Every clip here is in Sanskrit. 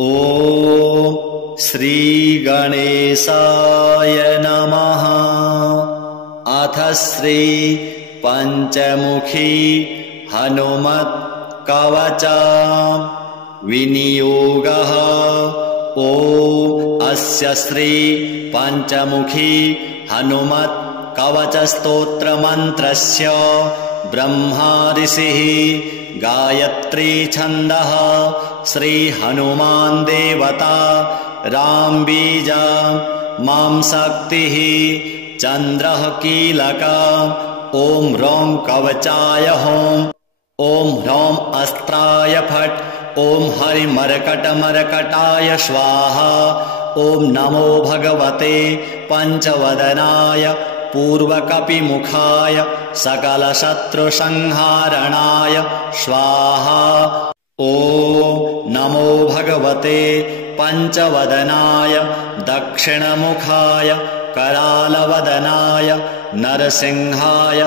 ॐ श्रीगणेशाय नमः। अथ श्री पंचमुखी हनुमत् कवच विनियोगः। ॐ अस्य श्री पंचमुखी हनुमत् कवच स्तोत्र मंत्रस्य ब्रह्मा ऋषिः गायत्री छन्दः श्री हनुमान् देवता राम बीजा मां शक्तिः चन्द्रः कीलका। ॐ ह्रौं कवचाय हों ॐ ह्रौं अस्त्राय फट् ॐ हरिमर्कटमर्कटाय स्वाहा। ॐ नमो भगवते पंचवदनाय पूर्वकपिमुखाय सकलशत्रुसंहारणाय स्वाहा। ॐ नमो भगवते पंचवदनाय दक्षिणमुखाय करालवदनाय नरसिंहाय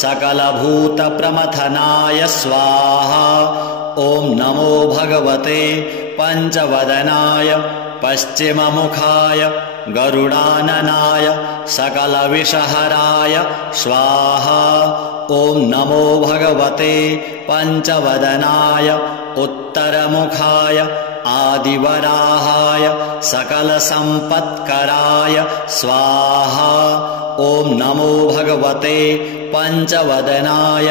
सकलभूतप्रमथनाय स्वाहा। ॐ नमो भगवते पंचवदनाय पश्चिममुखाय गरुडाननाय सकलविषहराय स्वाहा। ॐ नमो भगवते पंचवदनाय उत्तरमुखाय आदिवराहाय सकलसम्पत्कराय स्वाहा। ॐ नमो भगवते पंचवदनाय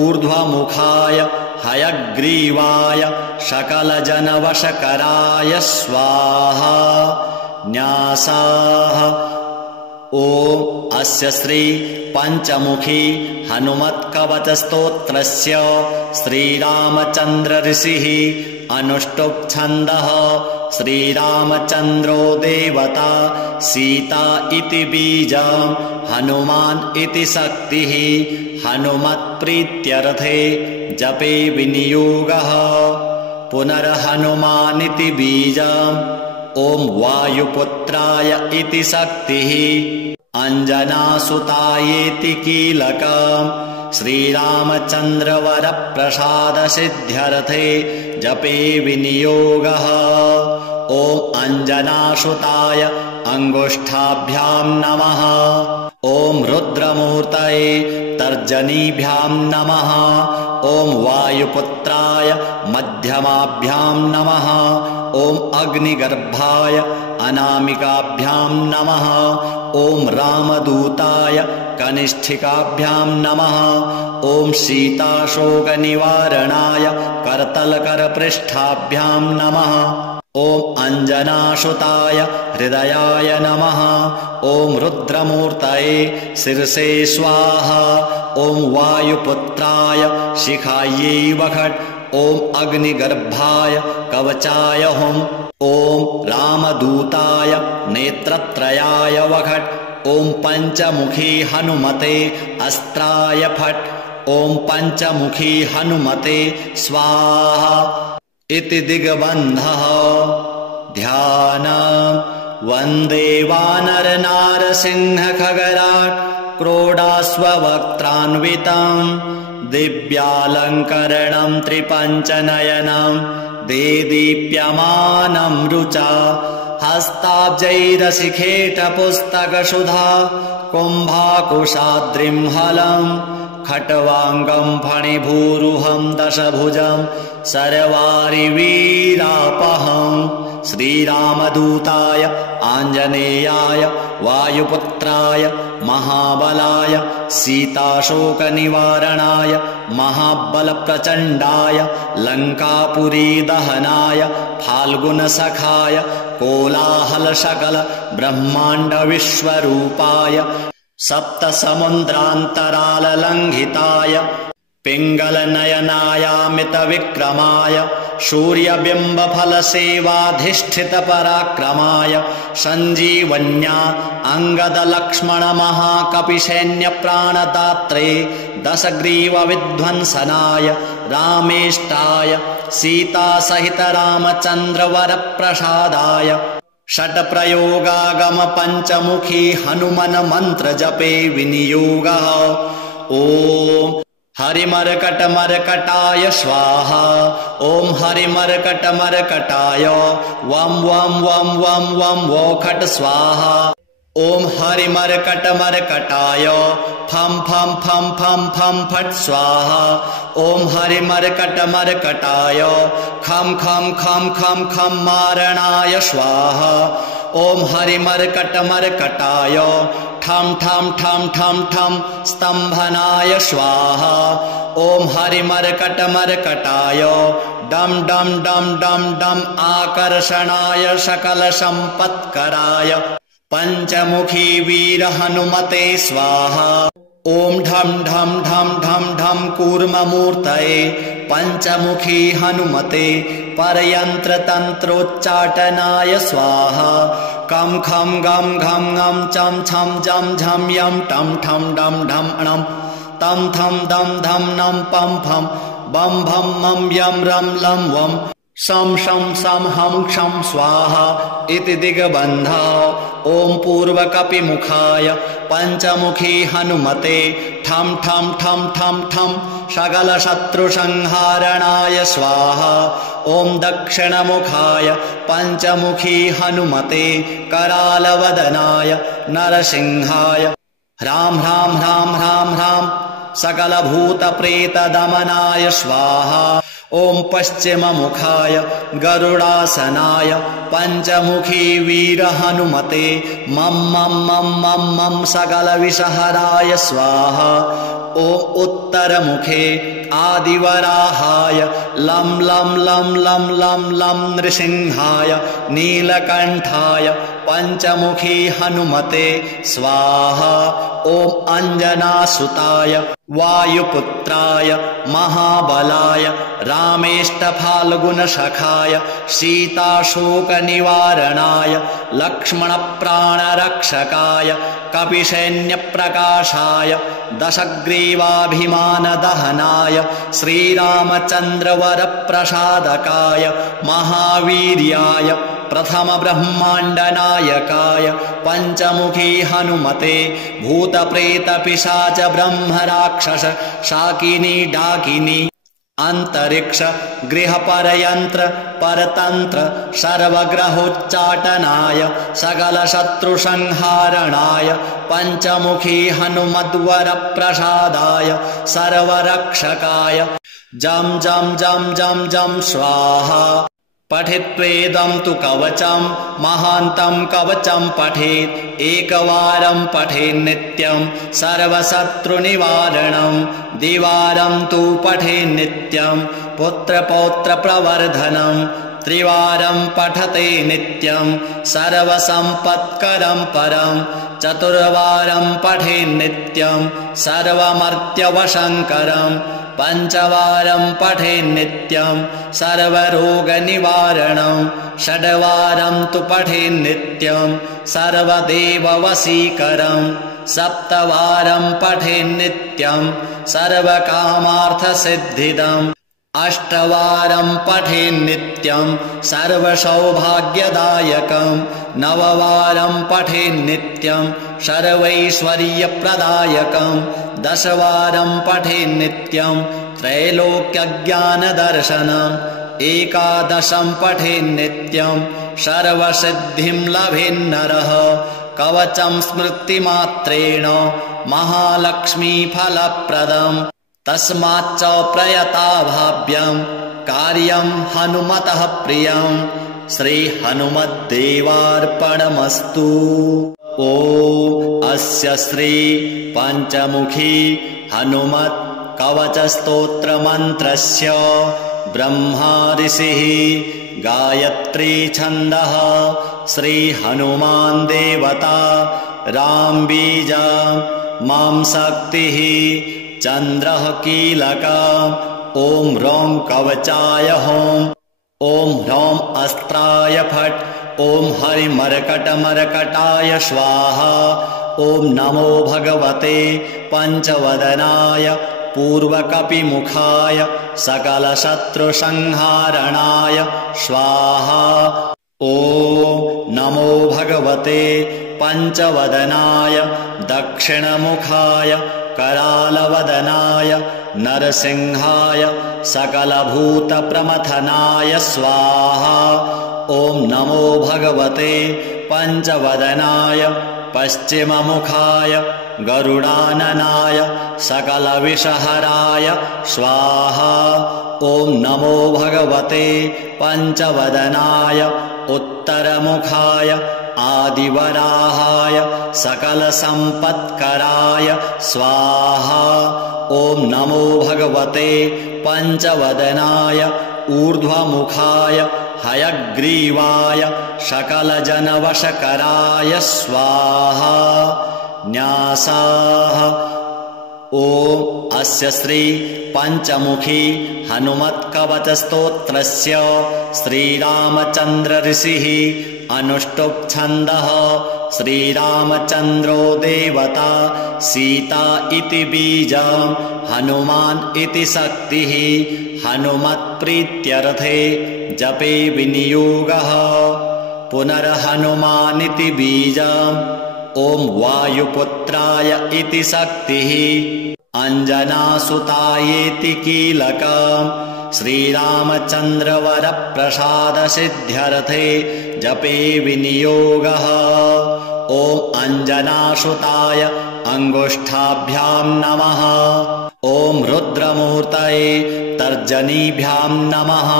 ऊर्ध्वमुखाय हयग्रीवाय सकलजनवशकराय स्वाहा। न्यासाः। ॐ अस्य श्री पंचमुखी हनुमत्कवच स्तोत्रस्य श्रीरामचन्द्र ऋषिः अनुष्टुप् छन्दः श्रीरामचन्द्रो देवता सीता इति बीजं हनुमान् इति शक्तिः हनुमत्प्रीत्यर्थे जपे विनियोगः। पुनर्हनुमानिति बीजम् ॐ वायुपुत्राय इति शक्तिः अंजनासुतायेति कीलकम् श्रीरामचन्द्रवरप्रसादसिद्ध्यर्थे जपे विनियोगः। ॐ अंजनासुताय अंगुष्ठाभ्यां नमः। ॐ रुद्रमूर्तये तर्जनीभ्यां नमः। ॐ वायुपुत्राय मध्यमाभ्यां नमः। ॐ अग्निगर्भाय अनामिकाभ्यां नमः। ॐ रामदूताय कनिष्ठिकाभ्यां नमः। ॐ सीताशोकनिवारणाय करतलकरपृष्ठाभ्यां नमः। ॐ अंजनासुताय हृदयाय नमः। ॐ रुद्रमूर्तये शिरसे स्वाहा। ॐ वायुपुत्राय शिखायै वखट्। ॐ अग्निगर्भाय कवचाय हुम्। ॐ रामदूताय नेत्रत्रयाय वखट्। ॐ पंचमुखी हनुमते अस्त्राय फट्। ॐ पंचमुखी हनुमते स्वाहा इति दिग्बन्धः। ध्यानम्। वन्दे वानरनारसिंहखगराट् क्रोडाश्ववक्त्रान्वितम् दिव्यालङ्करणं त्रिपञ्चनयनं देदीप्यमानं रुचा हस्ताब्जैरशिखेटपुस्तकसुधा कुम्भाकुशाद्रिं हलं खट्वाङ्गं फणिभूरुहं दशभुजं सर्वारिवीरापहं श्रीरामदूताय आञ्जनेयाय वायुपुत्राय महाबलाय सीताशोकनिवारणाय महाबलप्रचण्डाय लङ्कापुरीदहनाय फाल्गुनसखाय कोलाहलसकल ब्रह्माण्डविश्वरूपाय सप्तसमुद्रान्तराललङ्घिताय पिङ्गलनयनायामितविक्रमाय सूर्यबिम्बफलसेवाधिष्ठितपराक्रमाय सञ्जीवन्या अङ्गदलक्ष्मणमहाकपिसैन्यप्राणदात्रे दशग्रीवविध्वंसनाय रामेष्टाय सीतासहित रामचन्द्रवरप्रसादाय षट्प्रयोगागम पंचमुखी हनुमन मंत्र जपे विनियोगः। ॐ हरिमर्कटमर्कटाय स्वाहा ॐ हरिमर्कटमर्कटाय वं वं वं वं वं वोखट स्वाहा ॐ हरिमर्कटमर्कटाय फं फं फं फं फं फट् स्वाहा ॐ हरिमर्कटमर्कटाय खं खं खं खं खं मारणाय स्वाहा ॐ हरिमर्कटमर्कटाय ठं ठं ठं ठं ठं स्तम्भनाय स्वाहा ॐ हरिमर्कटमर्कटाय डं डं डं डं डं आकर्षणाय सकलसम्पत्कराय पञ्चमुखी वीरहनुमते स्वाहा ॐ ढं ढं ढं ढं ढं कूर्ममूर्तये पञ्चमुखी हनुमते परयन्त्रतन्त्रोच्चाटनाय स्वाहा कं खं गं घं ngं चं छं जं झं यं टं ठं डं ढं णं तं थं दं धं नं पं फं बं भं मं यं रं लं वं शं शं सं हं क्षं स्वाहा इति दिग्बन्धा ॐ पूर्वकपिमुखाय पञ्चमुखी हनुमते ठं ठं ठं ठं ठं सकलशत्रुसंहारणाय स्वाहा ॐ दक्षिणमुखाय पञ्चमुखी हनुमते करालवदनाय नरसिंहाय ह्रां ह्रां ह्रां ह्रां ह्रां सकलभूतप्रेतदमनाय स्वाहा ॐ पश्चिममुखाय गरुडासनाय पञ्चमुखी वीरहनुमते मं मं मं मं मं सकलविषहराय स्वाहा ॐ उत्तरमुखे आदिवराहाय लं लं लं लं लं लं नृसिंहाय नीलकण्ठाय पञ्चमुखी हनुमते स्वाहा ॐ अञ्जनासुताय वायुपुत्राय महाबलाय रामेष्टफाल्गुनसखाय सीताशोकनिवारणाय लक्ष्मणप्राणरक्षकाय कपिसैन्यप्रकाशाय दशग्रीवाभिमानदहनाय श्रीरामचन्द्रवरप्रसादकाय महावीर्याय प्रथमब्रह्माण्डनायकाय पञ्चमुखी हनुमते भूतप्रेतपिशाच ब्रह्मराक्षस शाकिनी डाकिनी अंतरिक्ष गृहपरयन्त्र परतन्त्र सर्वग्रहोच्चाटनाय सकलशत्रुसंहारणाय पञ्चमुखी हनुमद्वरप्रसादाय सर्वरक्षकाय जं जं जं जं जं स्वाहा पठित्वेदं तु कवचं महान्तं कवचं पठेत् एकवारं पठेन्नित्यं सर्वशत्रुनिवारणं द्विवारं तु पठेन्नित्यं पुत्रपौत्रप्रवर्धनं त्रिवारं पठते नित्यं सर्वसम्पत्करं परं चतुर्वारं पठेन्नित्यं सर्वमर्त्यवशङ्करं पञ्चवारं पठेन्नित्यं सर्वरोगनिवारणं षड्वारं तु पठेन्नित्यं सर्वदेववशीकरं सप्तवारं पठेन्नित्यं सर्वकामार्थसिद्धिदम् अष्टवारं पठेन्नित्यं सर्वसौभाग्यदायकं नववारं पठेन्नित्यं सर्वैश्वर्यप्रदायकं दशवारं पठेन्नित्यं त्रैलोक्यज्ञानदर्शनम् एकादशं पठेन्नित्यं सर्वसिद्धिं लभेन्नरः कवचं स्मृतिमात्रेण महालक्ष्मीफलप्रदम् तस्माच्च प्रयता भाव्यं कार्यं हनुमतः प्रियं श्रीहनुमद्देवार्पणमस्तु। ॐ अस्य श्री पञ्चमुखी हनुमत् कवचस्तोत्रमन्त्रस्य ब्रह्मा ऋषिः गायत्री छन्दः श्रीहनुमान् देवता राम बीजा मां शक्तिः चन्द्रः कीलका ॐ ह्रौं कवचाय हों ॐ ह्रौं अस्त्राय फट् ॐ हरिमर्कटमर्कटाय स्वाहा ॐ नमो भगवते पञ्चवदनाय पूर्वकपिमुखाय सकलशत्रुसंहारणाय स्वाहा ॐ नमो भगवते पञ्चवदनाय दक्षिणमुखाय करालवदनाय नरसिंहाय सकलभूतप्रमथनाय स्वाहा। ॐ नमो भगवते पञ्चवदनाय पश्चिममुखाय गरुडाननाय सकलविषहराय स्वाहा। ॐ नमो भगवते पञ्चवदनाय उत्तरमुखाय आदिवराहाय सकलसम्पत्कराय स्वाहा। ॐ नमो भगवते पञ्चवदनाय ऊर्ध्वमुखाय हयग्रीवाय सकलजनवशकराय स्वाहा। न्यासाः। ॐ अस्य श्री पञ्चमुखी हनुमत्कवचस्तोत्रस्य श्रीरामचन्द्र ऋषिः अनुष्टुप् छन्दः। श्रीरामचन्द्रो देवता सीता इति बीजं हनुमान् इति शक्तिः हनुमत्प्रीत्यर्थे जपे विनियोगः। पुनर्हनुमानिति बीजम् ॐ वायुपुत्राय इति शक्तिः अञ्जनासुतायेति कीलकम् श्रीरामचन्द्रवरप्रसादसिद्ध्यर्थे जपे विनियोगः। ॐ अञ्जनासुताय अङ्गुष्ठाभ्यां नमः। ॐ रुद्रमूर्तये तर्जनीभ्यां नमः।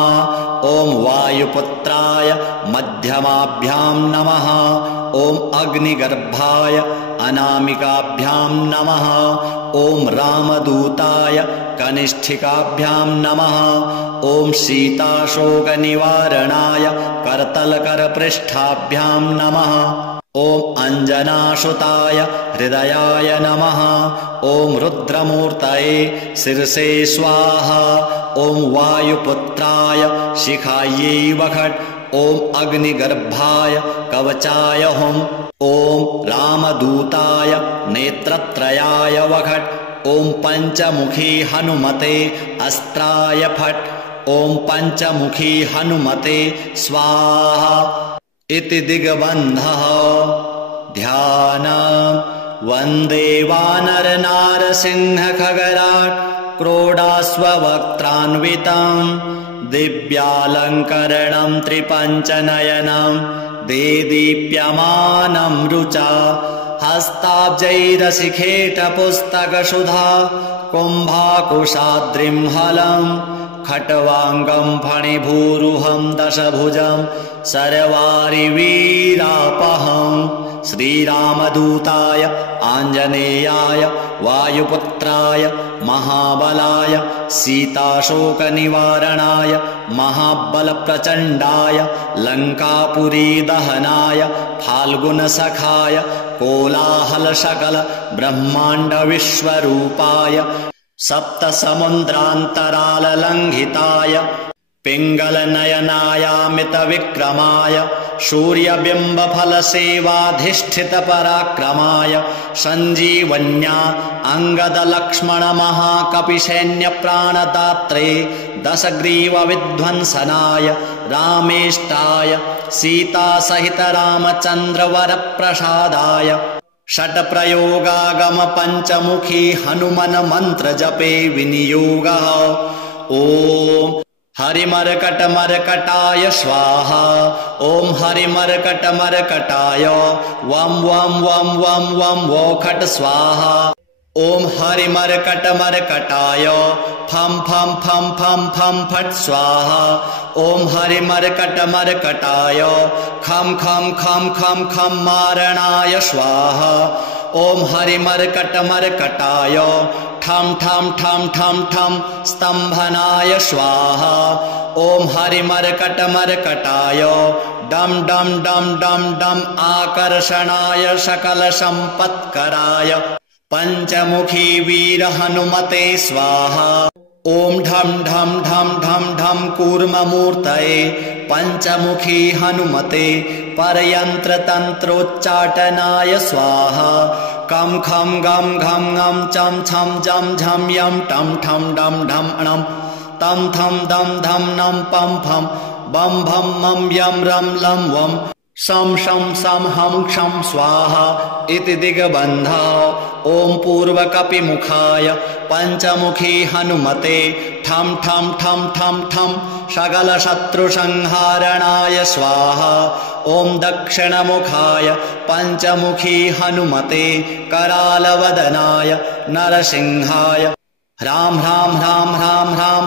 ॐ वायुपुत्राय मध्यमाभ्यां नमः। ॐ अग्निगर्भाय अनामिकाभ्यां नमः। ॐ रामदूताय कनिष्ठिकाभ्यां नमः। ॐ सीताशोकनिवारणाय करतलकरपृष्ठाभ्यां नमः। ॐ अञ्जनासुताय हृदयाय नमः। ॐ रुद्रमूर्तये शिरसे स्वाहा। ॐ वायुपुत्राय शिखायै वषट्। ॐ अग्निगर्भाय कवचाय हुम्। ॐ रामदूताय नेत्रत्रयाय वषट्। ॐ पञ्चमुखी हनुमते अस्त्राय फट्। ॐ पञ्चमुखी हनुमते स्वाहा इति दिग्बन्धः। ध्यानम्। वन्दे वानरनारसिंहखगराट् क्रोडास्ववक्त्रान्वितम् दिव्यालङ्करणं त्रिपञ्चनयनं देदीप्यमानं रुचा हस्ताब्जैरशिखेटपुस्तकसुधा कुम्भाकुशाद्रिं हलं खट्वाङ्गं फणिभूरुहं दशभुजं सर्वारिवीरापहम्। श्रीरामदूताय आञ्जनेयाय वायुपुत्राय महाबलाय सीताशोकनिवारणाय महाबलप्रचण्डाय लङ्कापुरीदहनाय फाल्गुनसखाय कोलाहलसकल ब्रह्माण्डविश्वरूपाय सप्तसमुद्रान्तराललङ्घिताय पिङ्गलनयनायामितविक्रमाय सूर्यबिम्बफलसेवाधिष्ठितपराक्रमाय सञ्जीवन्या अङ्गदलक्ष्मणमहाकपिसैन्यप्राणदात्रे दशग्रीवविध्वंसनाय रामेष्टाय सीतासहितरामचन्द्रवरप्रसादाय षट्प्रयोगागम पञ्चमुखी हनुमन् मन्त्रजपे विनियोगः। ॐ हरिमर्कटमर्कटाय स्वाहा। ॐ हरिमर्कटमर्कटाय वं वं वं वं वं वोखट् स्वाहा। ॐ हरिमर्कटमर्कटाय फं फं फं फं फं फट् स्वाहा। ॐ हरिमर्कटमर्कटाय खं खं खं खं खं मारणाय स्वाहा। ॐ हरिमर्कटमर्कटाय ठं ठं ठं ठं ठं स्तम्भनाय स्वाहा। ॐ हरिमर्कटमर्कटाय डं डं डं डं डं आकर्षणाय सकलसम्पत्कराय पञ्चमुखी वीरहनुमते स्वाहा। ॐ ढं ढं ढं ढं ढं कूर्ममूर्तये पञ्चमुखी हनुमते परयन्त्रतन्त्रोच्चाटनाय स्वाहा। कं खं गं घं ngं चं छं जं झं यं टं ठं डं ढं णं तं थं दं धं नं पं फं बं भं मं यं रं लं वं शं शं सं हं क्षं स्वाहा इति दिग्बन्धः। ॐ पूर्वकपिमुखाय पञ्चमुखी हनुमते ठं ठं ठं ठं ठं सकलशत्रुसंहारणाय स्वाहा। ॐ दक्षिणमुखाय पञ्चमुखी हनुमते करालवदनाय नरसिंहाय ह्रां ह्रां ह्रां ह्रां ह्रां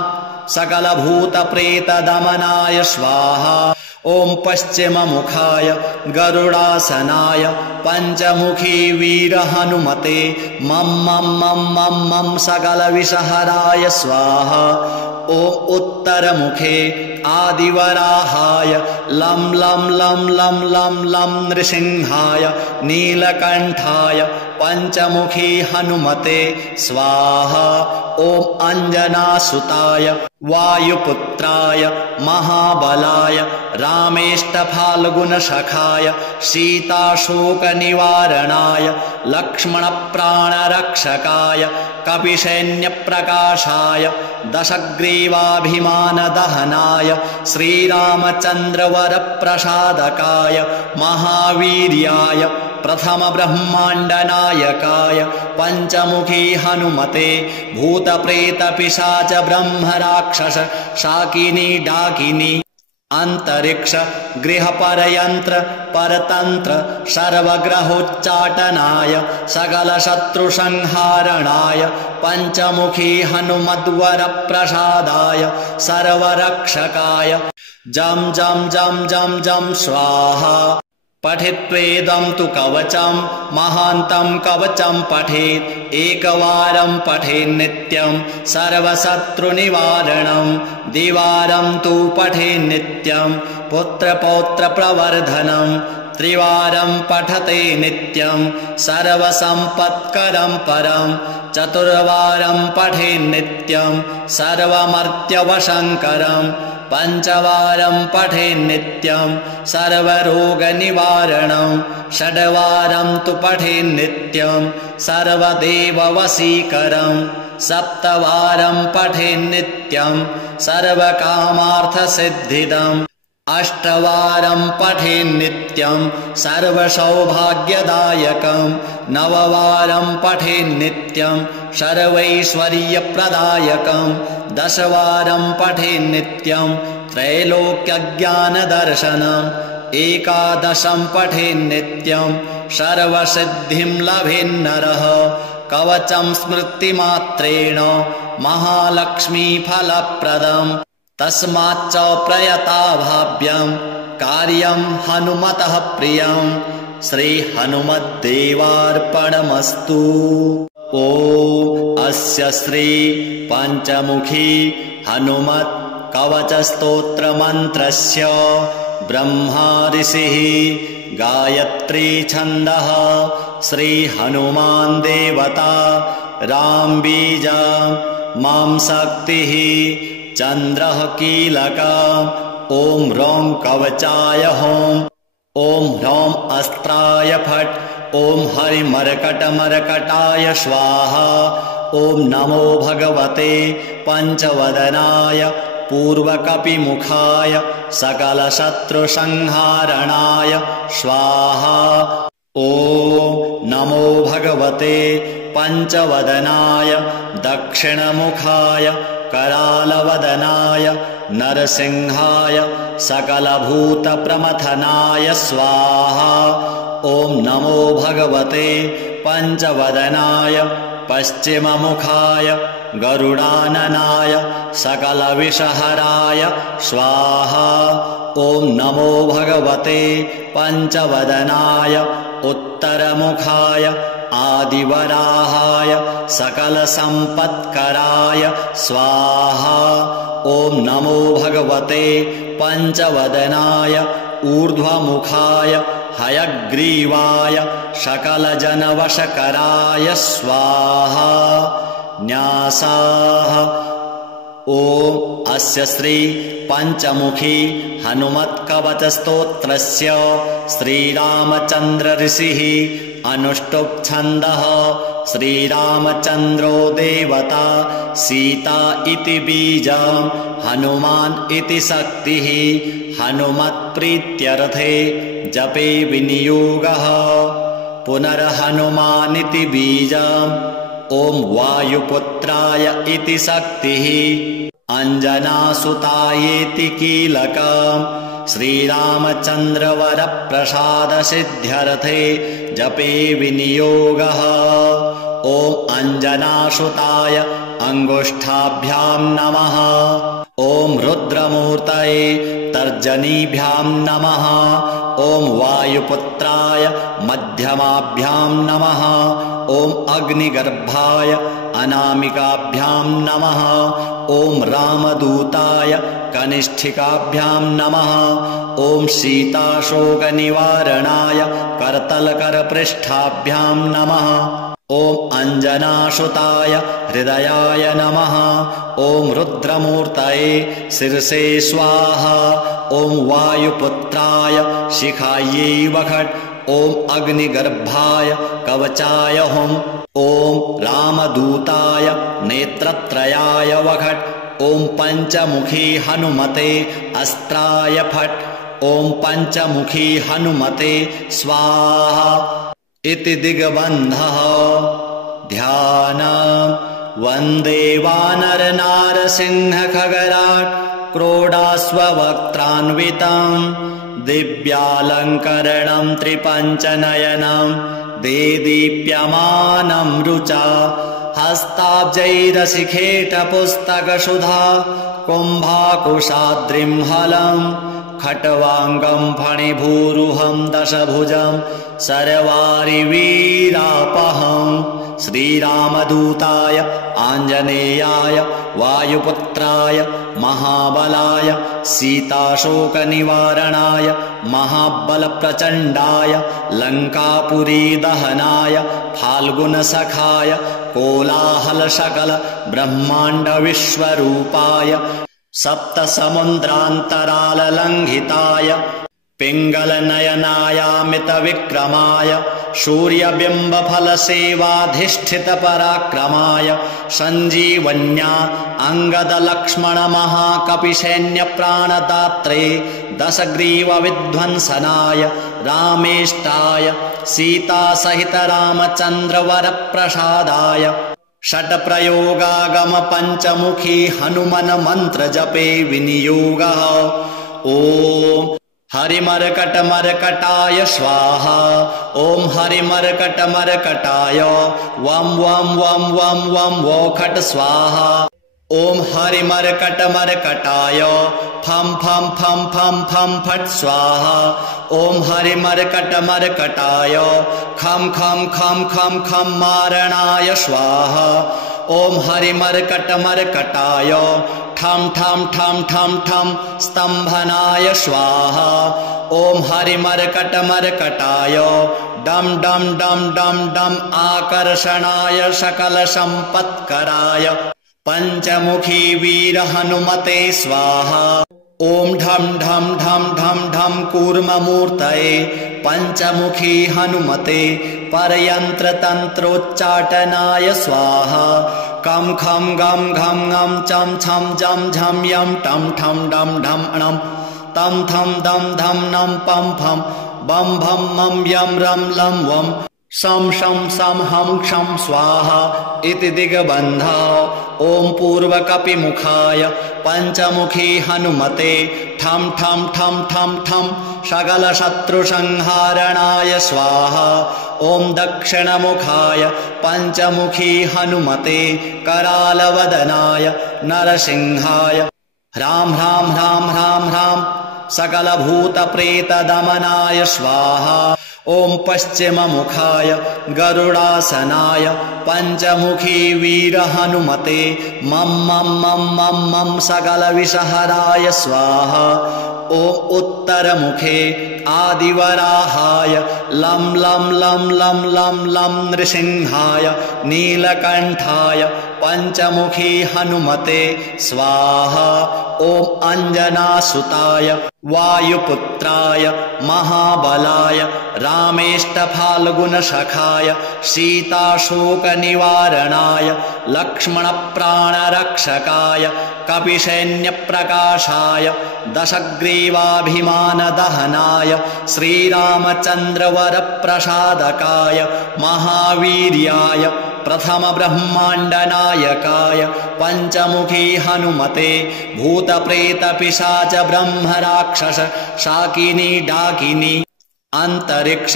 सकलभूतप्रेतदमनाय स्वाहा। ॐ पश्चिममुखाय गरुडासनाय पञ्चमुखी वीरहनुमते मं मं मं मं मं सकलविषहराय स्वाहा। ॐ उत्तरमुखे आदिवराहाय लं लं लं लं लं लं नृसिंहाय नीलकण्ठाय पञ्चमुखी हनुमते स्वाहा। ॐ अञ्जनासुताय वायुपुत्राय महाबलाय रामेष्टफाल्गुनसखाय सीताशोकनिवारणाय लक्ष्मणप्राणरक्षकाय कपिसैन्यप्रकाशाय दशग्रीवाभिमानदहनाय श्रीरामचन्द्रवरप्रसादकाय महावीर्याय प्रथमब्रह्माण्डनायकाय पञ्चमुखी हनुमते भूतप्रेतपिशाच ब्रह्मराक्षस शाकिनी डाकिनी अंतरिक्ष गृहपरयन्त्र परतंत्र सर्वग्रहोच्चाटनाय सकलशत्रुसंहारणाय पञ्चमुखी हनुमद्वरप्रसादाय सर्वरक्षकाय जं जं जं जं जं स्वाहा। पठित्वेदं तु कवचं महान्तं कवचं पठेत् एकवारं पठेन्नित्यं सर्वशत्रुनिवारणं द्विवारं तु पठेन्नित्यं पुत्रपौत्रप्रवर्धनं त्रिवारं पठते नित्यं सर्वसम्पत्करं परं चतुर्वारं पठेन्नित्यं सर्वमर्त्यवशङ्करं पञ्चवारं पठेन्नित्यं सर्वरोगनिवारणं षड्वारं तु पठेन्नित्यं सर्वदेववशीकरं सप्तवारं पठेन्नित्यं सर्वकामार्थसिद्धिदम् अष्टवारं पठेन्नित्यं सर्वसौभाग्यदायकं नववारं पठेन्नित्यं सर्वैश्वर्यप्रदायकं दशवारं पठेन्नित्यं त्रैलोक्यज्ञानदर्शनम् एकादशं पठेन्नित्यं सर्वसिद्धिं लभेन्नरः कवचं स्मृतिमात्रेण महालक्ष्मीफलप्रदम् तस्माच्च प्रयता भाव्यं कार्यं हनुमतः प्रियं श्रीहनुमद्देवार्पणमस्तु। ॐ अस्य श्री पञ्चमुखी हनुमत् कवचस्तोत्रमन्त्रस्य ब्रह्मा ऋषिः गायत्री छन्दः श्रीहनुमान् देवता राम बीजा मां शक्तिः चन्द्रः कीलका ॐ ह्रौं कवचाय होम् ॐ ह्रौं अस्त्राय फट् ॐ हरिमर्कटमर्कटाय स्वाहा। ॐ नमो भगवते पञ्चवदनाय पूर्वकपिमुखाय सकलशत्रुसंहारणाय स्वाहा। ॐ नमो भगवते पञ्चवदनाय दक्षिणमुखाय करालवदनाय नरसिंहाय सकलभूतप्रमथनाय स्वाहा। ॐ नमो भगवते पञ्चवदनाय पश्चिममुखाय गरुडाननाय सकलविषहराय स्वाहा। ॐ नमो भगवते पञ्चवदनाय उत्तरमुखाय आदिवराहाय सकलसम्पत्कराय स्वाहा। ॐ नमो भगवते पञ्चवदनाय ऊर्ध्वमुखाय हयग्रीवाय सकलजनवशकराय स्वाहा। न्यासाः ॐ अस्य श्री पञ्चमुखी हनुमत्कवचस्तोत्रस्य श्रीरामचन्द्र ऋषिः अनुष्टुप् छन्दः श्रीरामचन्द्रो देवता सीता इति बीजं हनुमान् इति शक्तिः हनुमत्प्रीत्यर्थे जपे विनियोगः। पुनर्हनुमानिति बीजम् ॐ वायुपुत्राय इति शक्तिः अञ्जनासुतायेति कीलकम् श्रीरामचन्द्रवरप्रसादसिद्ध्यर्थे जपे विनियोगः ॐ अञ्जनासुताय अङ्गुष्ठाभ्यां नमः ॐ रुद्रमूर्तये तर्जनीभ्यां नमः ॐ वायुपुत्राय मध्यमाभ्यां नमः ॐ अग्निगर्भाय अनामिकाभ्यां नमः ॐ रामदूताय कनिष्ठिकाभ्यां नमः ॐ सीताशोकनिवारणाय करतलकरपृष्ठाभ्यां नमः ॐ अञ्जनासुताय हृदयाय नमः ॐ रुद्रमूर्तये शिरसे स्वाहा ॐ वायुपुत्राय शिखायै वषट् ॐ अग्निगर्भाय कवचाय हुम् ॐ रामदूताय नेत्रत्रयाय वषट् ॐ पञ्चमुखी हनुमते अस्त्राय फट् ॐ पञ्चमुखी हनुमते स्वाहा इति दिग्बन्धः ध्यानम् वन्दे वानरनारसिंहखगराट् क्रोडास्ववक्त्रान्वितम् दिव्यालङ्करणं त्रिपञ्चनयनं देदीप्यमानं रुचा हस्ताब्जैरशिखेटपुस्तकसुधा कुम्भाकुशाद्रिं हलम् खट्वाङ्गं फणिभूरुहं दशभुजं सर्वारिवीरापहं श्रीरामदूताय आञ्जनेयाय वायुपुत्राय महाबलाय सीताशोकनिवारणाय महाबलप्रचण्डाय लङ्कापुरीदहनाय फाल्गुनसखाय कोलाहलसकल ब्रह्माण्डविश्वरूपाय सप्तसमुद्रान्तराललङ्घिताय पिङ्गलनयनायामितविक्रमाय सूर्यबिम्बफलसेवाधिष्ठितपराक्रमाय सञ्जीवन्या अङ्गदलक्ष्मणमहाकपिसैन्यप्राणदात्रे दशग्रीवविध्वंसनाय रामेष्टाय सीतासहितरामचन्द्रवरप्रसादाय षट्प्रयोगागम पञ्चमुखी हनुमन मन्त्रजपे विनियोगः ॐ हरिमर्कटमर्कटाय स्वाहा ॐ हरिमर्कटमर्कटाय वं वं वं वं वं वोखट् स्वाहा ॐ हरिमर्कटमर्कटाय फं फं फं फं फं फट् स्वाहा ॐ हरिमर्कटमर्कटाय खं खं खं खं खं मारणाय स्वाहा ॐ हरिमर्कटमर्कटाय ठं ठं ठं ठं ठं स्तम्भनाय स्वाहा ॐ हरिमर्कटमर्कटाय डं डं डं डं डं आकर्षणाय सकलसम्पत्कराय पञ्चमुखी वीरहनुमते स्वाहा ॐ ढं ढं ढं ढं ढं कूर्ममूर्तये पञ्चमुखी हनुमते परयन्त्रतन्त्रोच्चाटनाय स्वाहा कं खं गं घं ngं चं छं जं झं यं टं ठं डं ढं णं तं थं दं धं नं पं फं बं भं मं यं रं लं वं शं शं सं हं क्षं स्वाहा इति दिग्बन्धः ॐ पूर्वकपिमुखाय पञ्चमुखी हनुमते ठं ठं ठं ठं ठं सकलशत्रुसंहारणाय स्वाहा ॐ दक्षिणमुखाय पञ्चमुखी हनुमते करालवदनाय नरसिंहाय ह्रां ह्रां ह्रां ह्रां ह्रां सकलभूतप्रेतदमनाय स्वाहा ॐ पश्चिममुखाय गरुडासनाय पञ्चमुखी वीरहनुमते मं मं मं मं मं सकलविषहराय स्वाहा ॐ उत्तरमुखे आदिवराहाय लं लं लं लं लं लं नृसिंहाय नीलकण्ठाय पञ्चमुखी हनुमते स्वाहा। ॐ अञ्जनासुताय वायुपुत्राय महाबलाय रामेष्टफाल्गुनशखाय सीताशोकनिवारणाय लक्ष्मणप्राणरक्षकाय कपिसैन्यप्रकाशाय दशग्रीवाभिमानदहनाय श्रीरामचन्द्रवरप्रसादकाय महावीर्याय प्रथमब्रह्माण्डनायकाय पञ्चमुखी हनुमते भूतप्रेतपिशाच ब्रह्मराक्षस शाकिनी डाकिनी अंतरिक्ष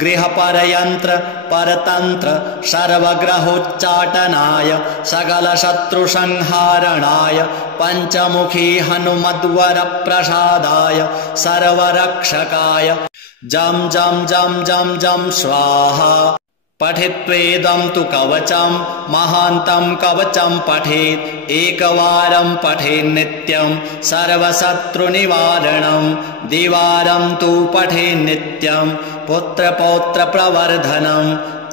गृहपरयंत्र परतंत्र सर्वग्रहोच्चाटनाय सकलशत्रुसंहारणाय पञ्चमुखी हनुमद्वरप्रसादाय सर्वरक्षकाय जं जं जं जं जं स्वाहा। पठित्वेदं तु कवचं महान्तं कवचं पठेत् एकवारं पठेन् नित्यं सर्वशत्रुनिवारणं द्विवारं तु पठेन् नित्यं पुत्रपौत्रप्रवर्धनं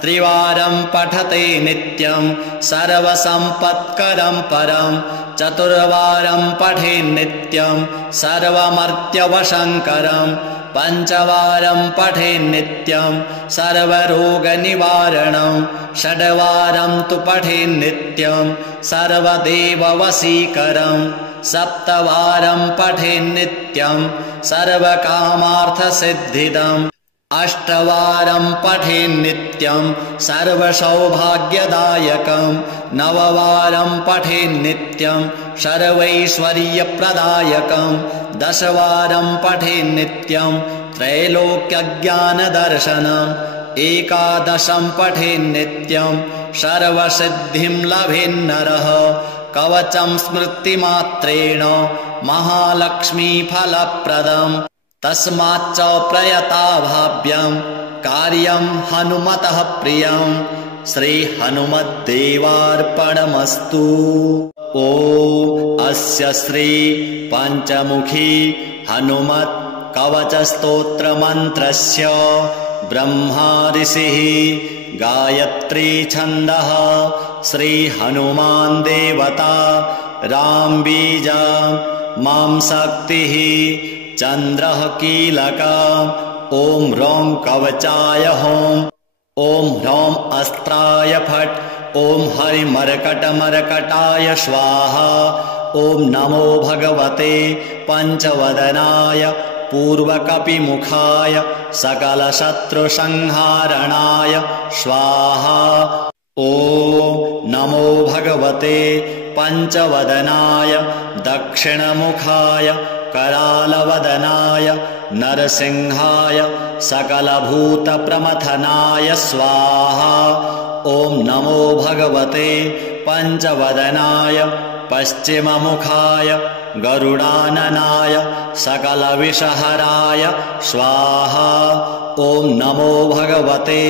त्रिवारं पठते नित्यं सर्वसम्पत्करं परं चतुर्वारं पठेन् नित्यं सर्वमर्त्यवशङ्करं पञ्चवारं पठेन् नित्यं सर्वरोगनिवारणं षड्वारं तु पठेन् नित्यं सर्वदेववशीकरं सप्तवारं पठेन् नित्यं सर्वकामार्थसिद्धिदम् अष्टवारं पठेन् नित्यं सर्वसौभाग्यदायकं नववारं पठेन् नित्यं सर्वैश्वर्यप्रदायकं दशवारं पठेन् नित्यं त्रैलोक्यज्ञानदर्शनम् एकादशं पठेन् नित्यं सर्वसिद्धिं लभेन्नरः कवचं स्मृतिमात्रेण महालक्ष्मीफलप्रदम् तस्माच्च प्रयता भाव्यं कार्यं हनुमतः प्रियं श्री हनुमद्देवार्पणमस्तु। ॐ अस्य श्री पञ्चमुखी हनुमत् कवचस्तोत्रमन्त्रस्य ब्रह्मा ऋषिः गायत्री छन्दः श्री हनुमान् देवता राम बीजा मां शक्तिः चन्द्रः कीलका ॐ ह्रौं कवचाय हों ॐ ह्रौं अस्त्राय फट् ॐ हरिमर्कटमर्कटाय स्वाहा। ॐ नमो भगवते पञ्चवदनाय पूर्वकपिमुखाय सकलशत्रुसंहारणाय स्वाहा। ॐ नमो भगवते पञ्चवदनाय दक्षिणमुखाय करालवदनाय नरसिंहाय सकलभूतप्रमथनाय स्वाहा। ॐ नमो भगवते पञ्चवदनाय पश्चिममुखाय गरुडाननाय सकलविषहराय स्वाहा। ॐ नमो भगवते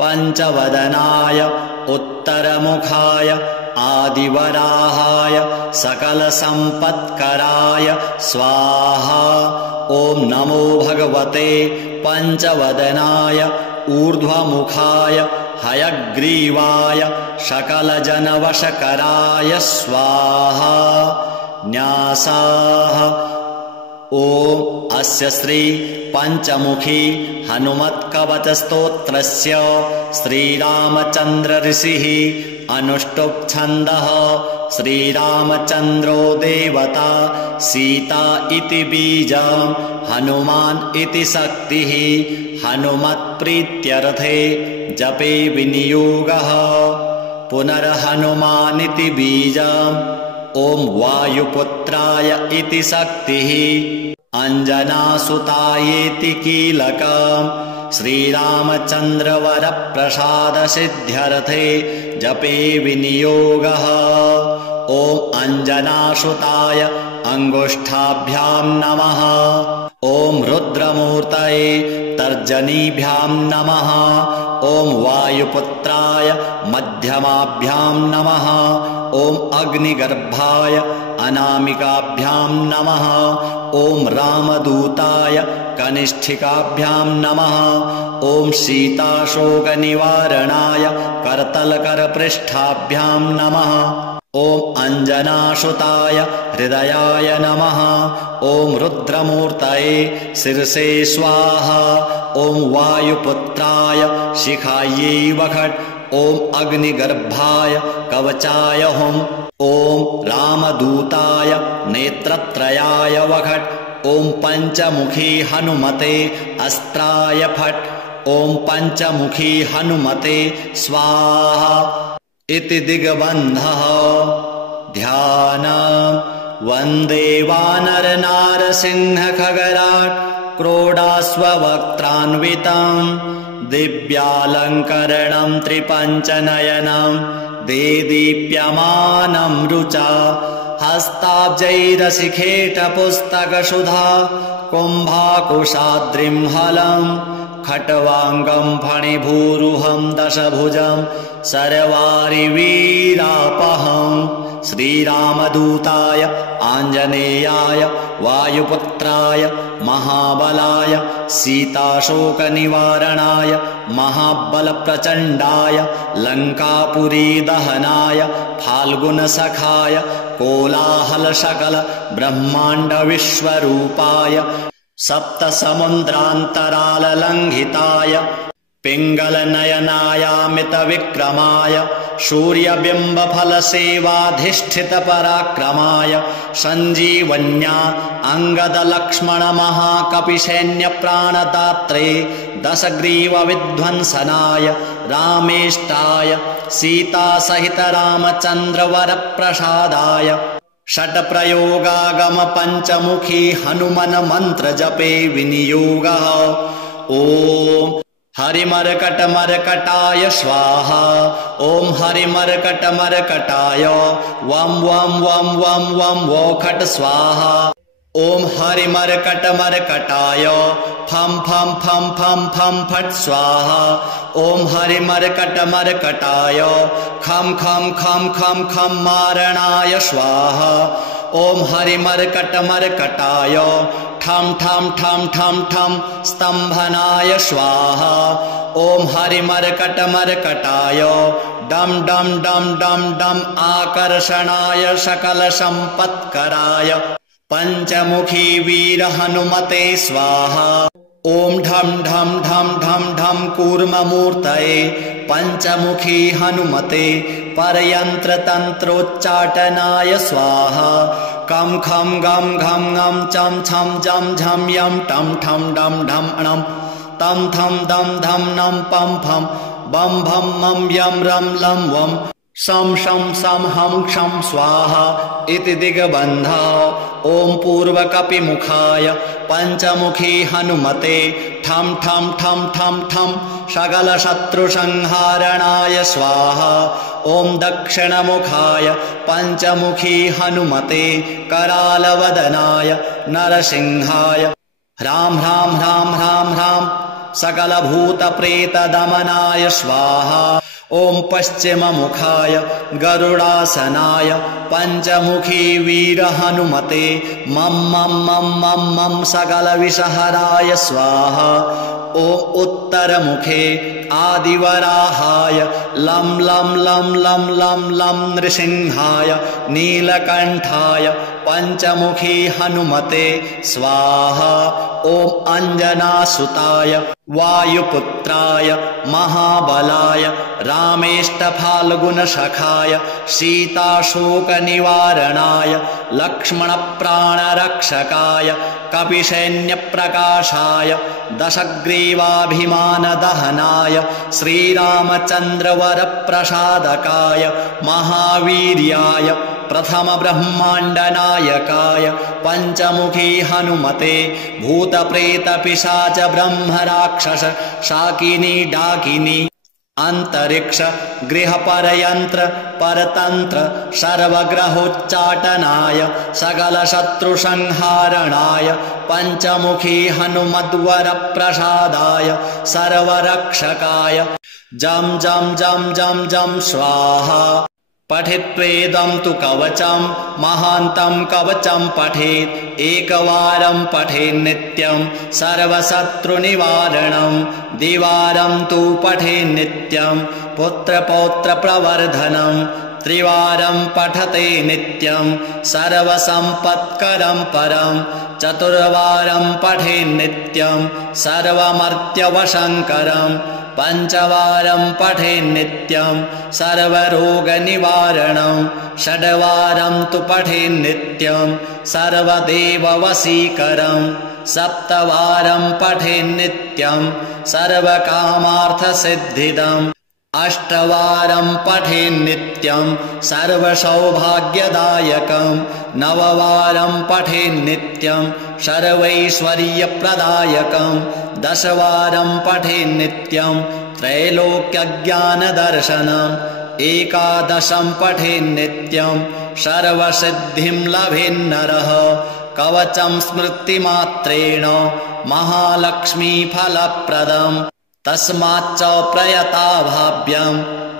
पञ्चवदनाय उत्तरमुखाय आदिवराहाय सकलसम्पत्कराय स्वाहा। ॐ नमो भगवते पञ्चवदनाय ऊर्ध्वमुखाय हयग्रीवाय सकलजनवशकराय स्वाहा। न्यासाः। ॐ अस्य श्री पञ्चमुखी हनुमत्कवचस्तोत्रस्य श्रीरामचन्द्र ऋषिः अनुष्टुप् छन्दः श्रीरामचन्द्रो देवता सीता इति बीजं हनुमान् इति शक्तिः हनुमत्प्रीत्यर्थे जपे विनियोगः पुनर्हनुमानिति बीजम् ॐ वायुपुत्राय इति शक्तिः अञ्जनासुतायेति कीलकम् श्रीरामचन्द्रवरप्रसादसिद्ध्यर्थे जपे विनियोगः ॐ अञ्जनासुताय अङ्गुष्ठाभ्यां नमः ॐ रुद्रमूर्तये तर्जनीभ्यां नमः ॐ वायुपुत्राय मध्यमाभ्यां नमः ॐ अग्निगर्भाय अनामिकाभ्यां नमः ॐ रामदूताय कनिष्ठिकाभ्यां नमः। ॐ सीताशोकनिवारणाय करतलकरपृष्ठाभ्यां नमः। ॐ अञ्जनासुताय हृदयाय नमः। ॐ रुद्रमूर्तये शिरसे स्वाहा। ॐ वायुपुत्राय शिखायै वषट्। ॐ अग्निगर्भाय कवचाय हुम्। ॐ रामदूताय नेत्रत्रयाय वषट्। ॐ पञ्चमुखी हनुमते अस्त्राय फट्। ॐ पञ्चमुखी हनुमते स्वाहा इति दिग्बन्धः। ध्यानम् वन्दे वानरनारसिंहखगराट् क्रोडास्ववक्त्रान्वितम् दिव्यालङ्करणं त्रिपञ्चनयनं देदीप्यमानं रुचा हस्ताब्जैरशिखेटपुस्तकसुधा कुम्भाकुशाद्रिं हलम् खट्वाङ्गं फणिभूरुहं दशभुजं सर्वारिवीरापहम्। श्रीरामदूताय आञ्जनेयाय वायुपुत्राय महाबलाय सीताशोकनिवारणाय महाबलप्रचण्डाय लङ्कापुरीदहनाय फाल्गुनसखाय कोलाहलसकल ब्रह्माण्डविश्वरूपाय सप्तसमुद्रान्तराललङ्घिताय पिङ्गलनयनायामितविक्रमाय सूर्यबिम्बफलसेवाधिष्ठितपराक्रमाय सञ्जीवन्या अङ्गदलक्ष्मणमहाकपिसैन्यप्राणदात्रे दशग्रीवविध्वंसनाय रामेष्टाय सीतासहितरामचन्द्रवरप्रसादाय षट्प्रयोगागम पञ्चमुखी हनुमन् मन्त्रजपे विनियोगः। ॐ हरिमर्कटमर्कटाय स्वाहा। ॐ हरिमर्कटमर्कटाय वं वं वं वं वं वोखट् स्वाहा। ॐ हरिमर्कटमर्कटाय फं फं फं फं फं फट् स्वाहा। ॐ हरिमर्कटमर्कटाय खं खं खं खं खं मारणाय स्वाहा। ॐ हरिमर्कटमर्कटाय ठं ठं ठं ठं ठं स्तम्भनाय स्वाहा। ॐ हरिमर्कटमर्कटाय डं डं डं डं डं आकर्षणाय सकलसम्पत्कराय पञ्चमुखी वीरहनुमते स्वाहा। ॐ ढं ढं ढं ढं ढं कूर्ममूर्तये पञ्चमुखी हनुमते परयन्त्रतन्त्रोच्चाटनाय स्वाहा। कं खं गं घं ngं चं छं जं झं यं टं ठं डं ढं णं तं थं दं धं नं पं फं बं भं मं यं रं लं वं शं शं सं हं क्षं स्वाहा इति दिग्बन्धः। ॐ पूर्वकपिमुखाय पञ्चमुखी हनुमते ठं ठं ठं ठं ठं सकलशत्रुसंहारणाय स्वाहा। ॐ दक्षिणमुखाय पञ्चमुखी हनुमते करालवदनाय नरसिंहाय ह्रां ह्रां ह्रां ह्रां ह्रां सकलभूतप्रेतदमनाय स्वाहा। ॐ पश्चिममुखाय गरुडासनाय पञ्चमुखी वीरहनुमते मं मं मं मं मं सकलविषहराय स्वाहा। ॐ उत्तरमुखे आदिवराहाय लं लं लं लं लं लं नृसिंहाय नीलकण्ठाय पञ्चमुखी हनुमते स्वाहा। ॐ अञ्जनासुताय वायुपुत्राय महाबलाय रामेष्टफाल्गुनसखाय सीताशोकनिवारणाय लक्ष्मणप्राणरक्षकाय कपिसैन्यप्रकाशाय दशग्रीवाभिमानदहनाय श्रीरामचन्द्रवरप्रसादकाय महावीर्याय प्रथमब्रह्माण्डनायकाय पञ्चमुखी हनुमते भूतप्रेतपिशाच ब्रह्मराक्षस शाकिनी डाकिनी अंतरिक्ष गृहपरयन्त्र परतंत्र सर्वग्रहोच्चाटनाय सकलशत्रुसंहारणाय पञ्चमुखी हनुमद्वरप्रसादाय सर्वरक्षकाय जं जं जं जं जं स्वाहा। पठित्वेदं तु कवचं महान्तं कवचं पठेत् एकवारं पठेन् नित्यं सर्वशत्रुनिवारणं द्विवारं तु पठेन् नित्यं पुत्रपौत्रप्रवर्धनं त्रिवारं पठते नित्यं सर्वसम्पत्करं परं चतुर्वारं पठेन् नित्यं सर्वमर्त्यवशङ्करं पञ्चवारं पठेन् नित्यं सर्वरोगनिवारणं षड्वारं तु पठेन् नित्यं सर्वदेववशीकरं सप्तवारं पठेन् नित्यं सर्वकामार्थसिद्धिदम् अष्टवारं पठेन् नित्यं सर्वसौभाग्यदायकं नववारं पठेन् नित्यं सर्वैश्वर्यप्रदायकं दशवारं पठेन् नित्यं त्रैलोक्यज्ञानदर्शनम् एकादशं पठेन् नित्यं सर्वसिद्धिं लभेन्नरः कवचं स्मृतिमात्रेण महालक्ष्मीफलप्रदम् तस्माच्च प्रयता भाव्यं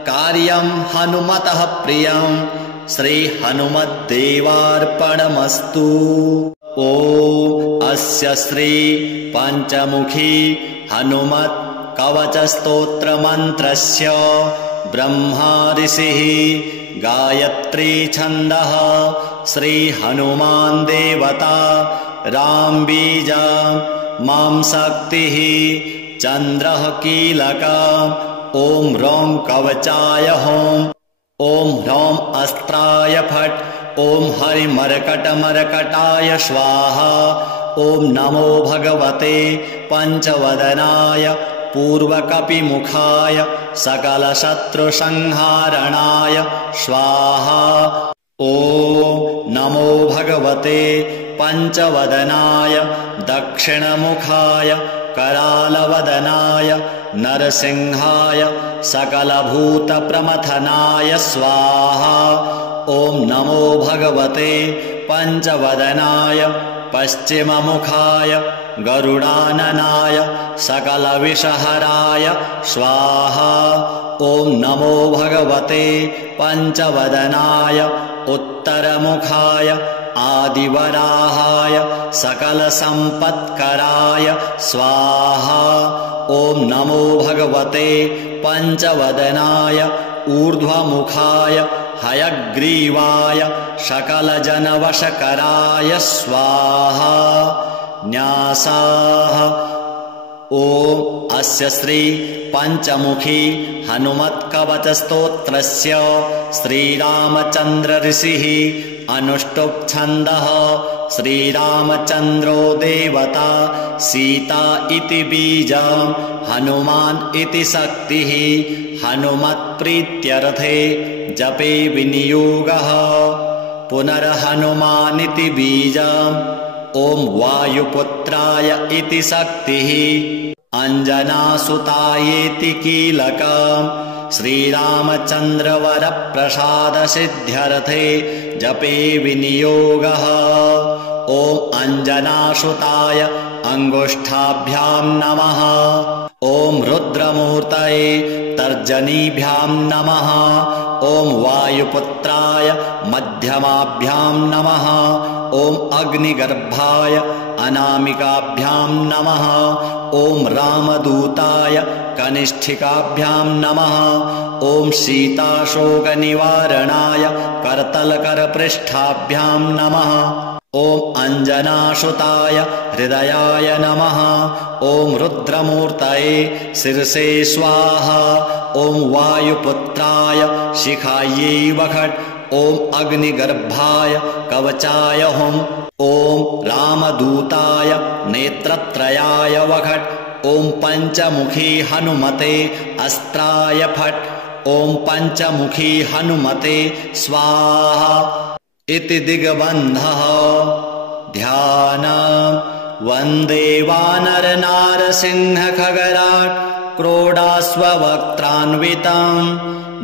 कार्यं हनुमतः प्रियं श्रीहनुमद्देवार्पणमस्तु। ॐ अस्य श्री पञ्चमुखी हनुमत् कवचस्तोत्रमन्त्रस्य ब्रह्मा ऋषिः गायत्री छन्दः श्रीहनुमान् देवता राम बीजा मां शक्तिः चन्द्रः कीलका ॐ ह्रौं कवचाय हों ॐ ह्रौं अस्त्राय फट् ॐ हरिमर्कटमर्कटाय स्वाहा ॐ नमो भगवते पञ्चवदनाय पूर्वकपिमुखाय सकलशत्रुसंहारणाय स्वाहा ॐ नमो भगवते पञ्चवदनाय दक्षिणमुखाय करालवदनाय नरसिंहाय सकलभूतप्रमथनाय स्वाहा ॐ नमो भगवते पञ्चवदनाय पश्चिममुखाय गरुडाननाय सकलविषहराय स्वाहा ॐ नमो भगवते पञ्चवदनाय उत्तरमुखाय आदिवराहाय सकलसम्पत्कराय स्वाहा ॐ नमो भगवते पञ्चवदनाय ऊर्ध्वमुखाय हयग्रीवाय सकलजनवशकराय स्वाहा न्यासाः ॐ अस्य श्री पञ्चमुखी हनुमत्कवचस्तोत्रस्य श्रीरामचन्द्र ऋषिः अनुष्टुप् छन्दः श्रीरामचन्द्रो देवता सीता इति बीजं हनुमान् इति शक्तिः हनुमत्प्रीत्यर्थे जपे विनियोगः पुनर्हनुमानिति बीजम् ॐ वायुपुत्राय इति शक्तिः अञ्जनासुतायेति कीलकम् श्रीरामचन्द्रवरप्रसादसिद्ध्यर्थे जपे विनियोगः ॐ अञ्जनासुताय अङ्गुष्ठाभ्यां नमः ॐ रुद्रमूर्तये तर्जनीभ्यां नमः ॐ वायुपुत्राय मध्यमाभ्यां नमः ॐ अग्निगर्भाय अनामिकाभ्यां नमः ॐ रामदूताय कनिष्ठिकाभ्यां नमः ॐ सीताशोकनिवारणाय करतलकरपृष्ठाभ्यां नमः ॐ अञ्जनासुताय हृदयाय नमः ॐ रुद्रमूर्तये शिरसे स्वाहा ॐ वायुपुत्राय शिखायै वखट् ॐ अग्निगर्भाय कवचाय हुं ॐ रामदूताय नेत्रत्रयाय वखट् ॐ पञ्चमुखी हनुमते अस्त्राय फट् ॐ पञ्चमुखी हनुमते स्वाहा इति दिग्बन्धः ध्यानम् वन्दे वानरनारसिंहखगराट् क्रोडास्ववक्त्रान्वितम्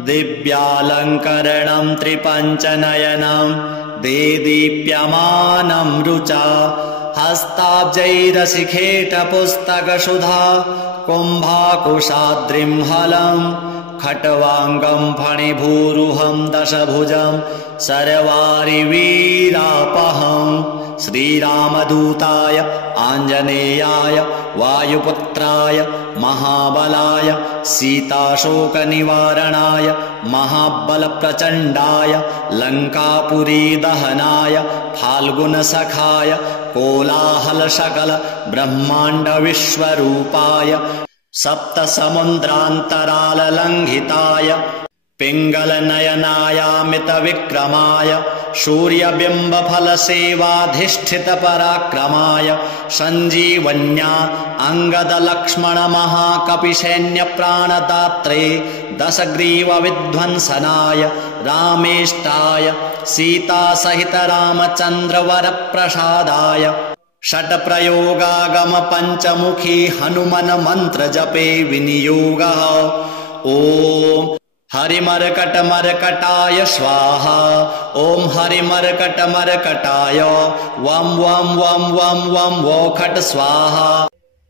दिव्यालङ्करणं त्रिपञ्चनयनं देदीप्यमानं रुचा हस्ताब्जैरशिखेटपुस्तकसुधा कुम्भाकुशाद्रिं हलं खट्वाङ्गं फणिभूरुहं दशभुजं सर्वारिवीरापहं श्रीरामदूताय आञ्जनेयाय वायुपुत्राय महाबलाय सीताशोकनिवारणाय महाबलप्रचण्डाय लङ्कापुरीदहनाय फाल्गुनसखाय कोलाहलसकल ब्रह्माण्डविश्वरूपाय सप्तसमुद्रान्तराललङ्घिताय पिङ्गलनयनायामितविक्रमाय सूर्यबिम्बफलसेवाधिष्ठितपराक्रमाय सञ्जीवन्या अङ्गदलक्ष्मणमहाकपिसैन्यप्राणदात्रे दशग्रीवविध्वंसनाय रामेष्टाय सीतासहितरामचन्द्रवरप्रसादाय षट्प्रयोगागम पञ्चमुखी हनुमन् मन्त्रजपे विनियोगः। ॐ हरिमर्कटमर्कटाय स्वाहा। ॐ हरिमर्कटमर्कटाय वं वं वं वं वं वोखट् स्वाहा।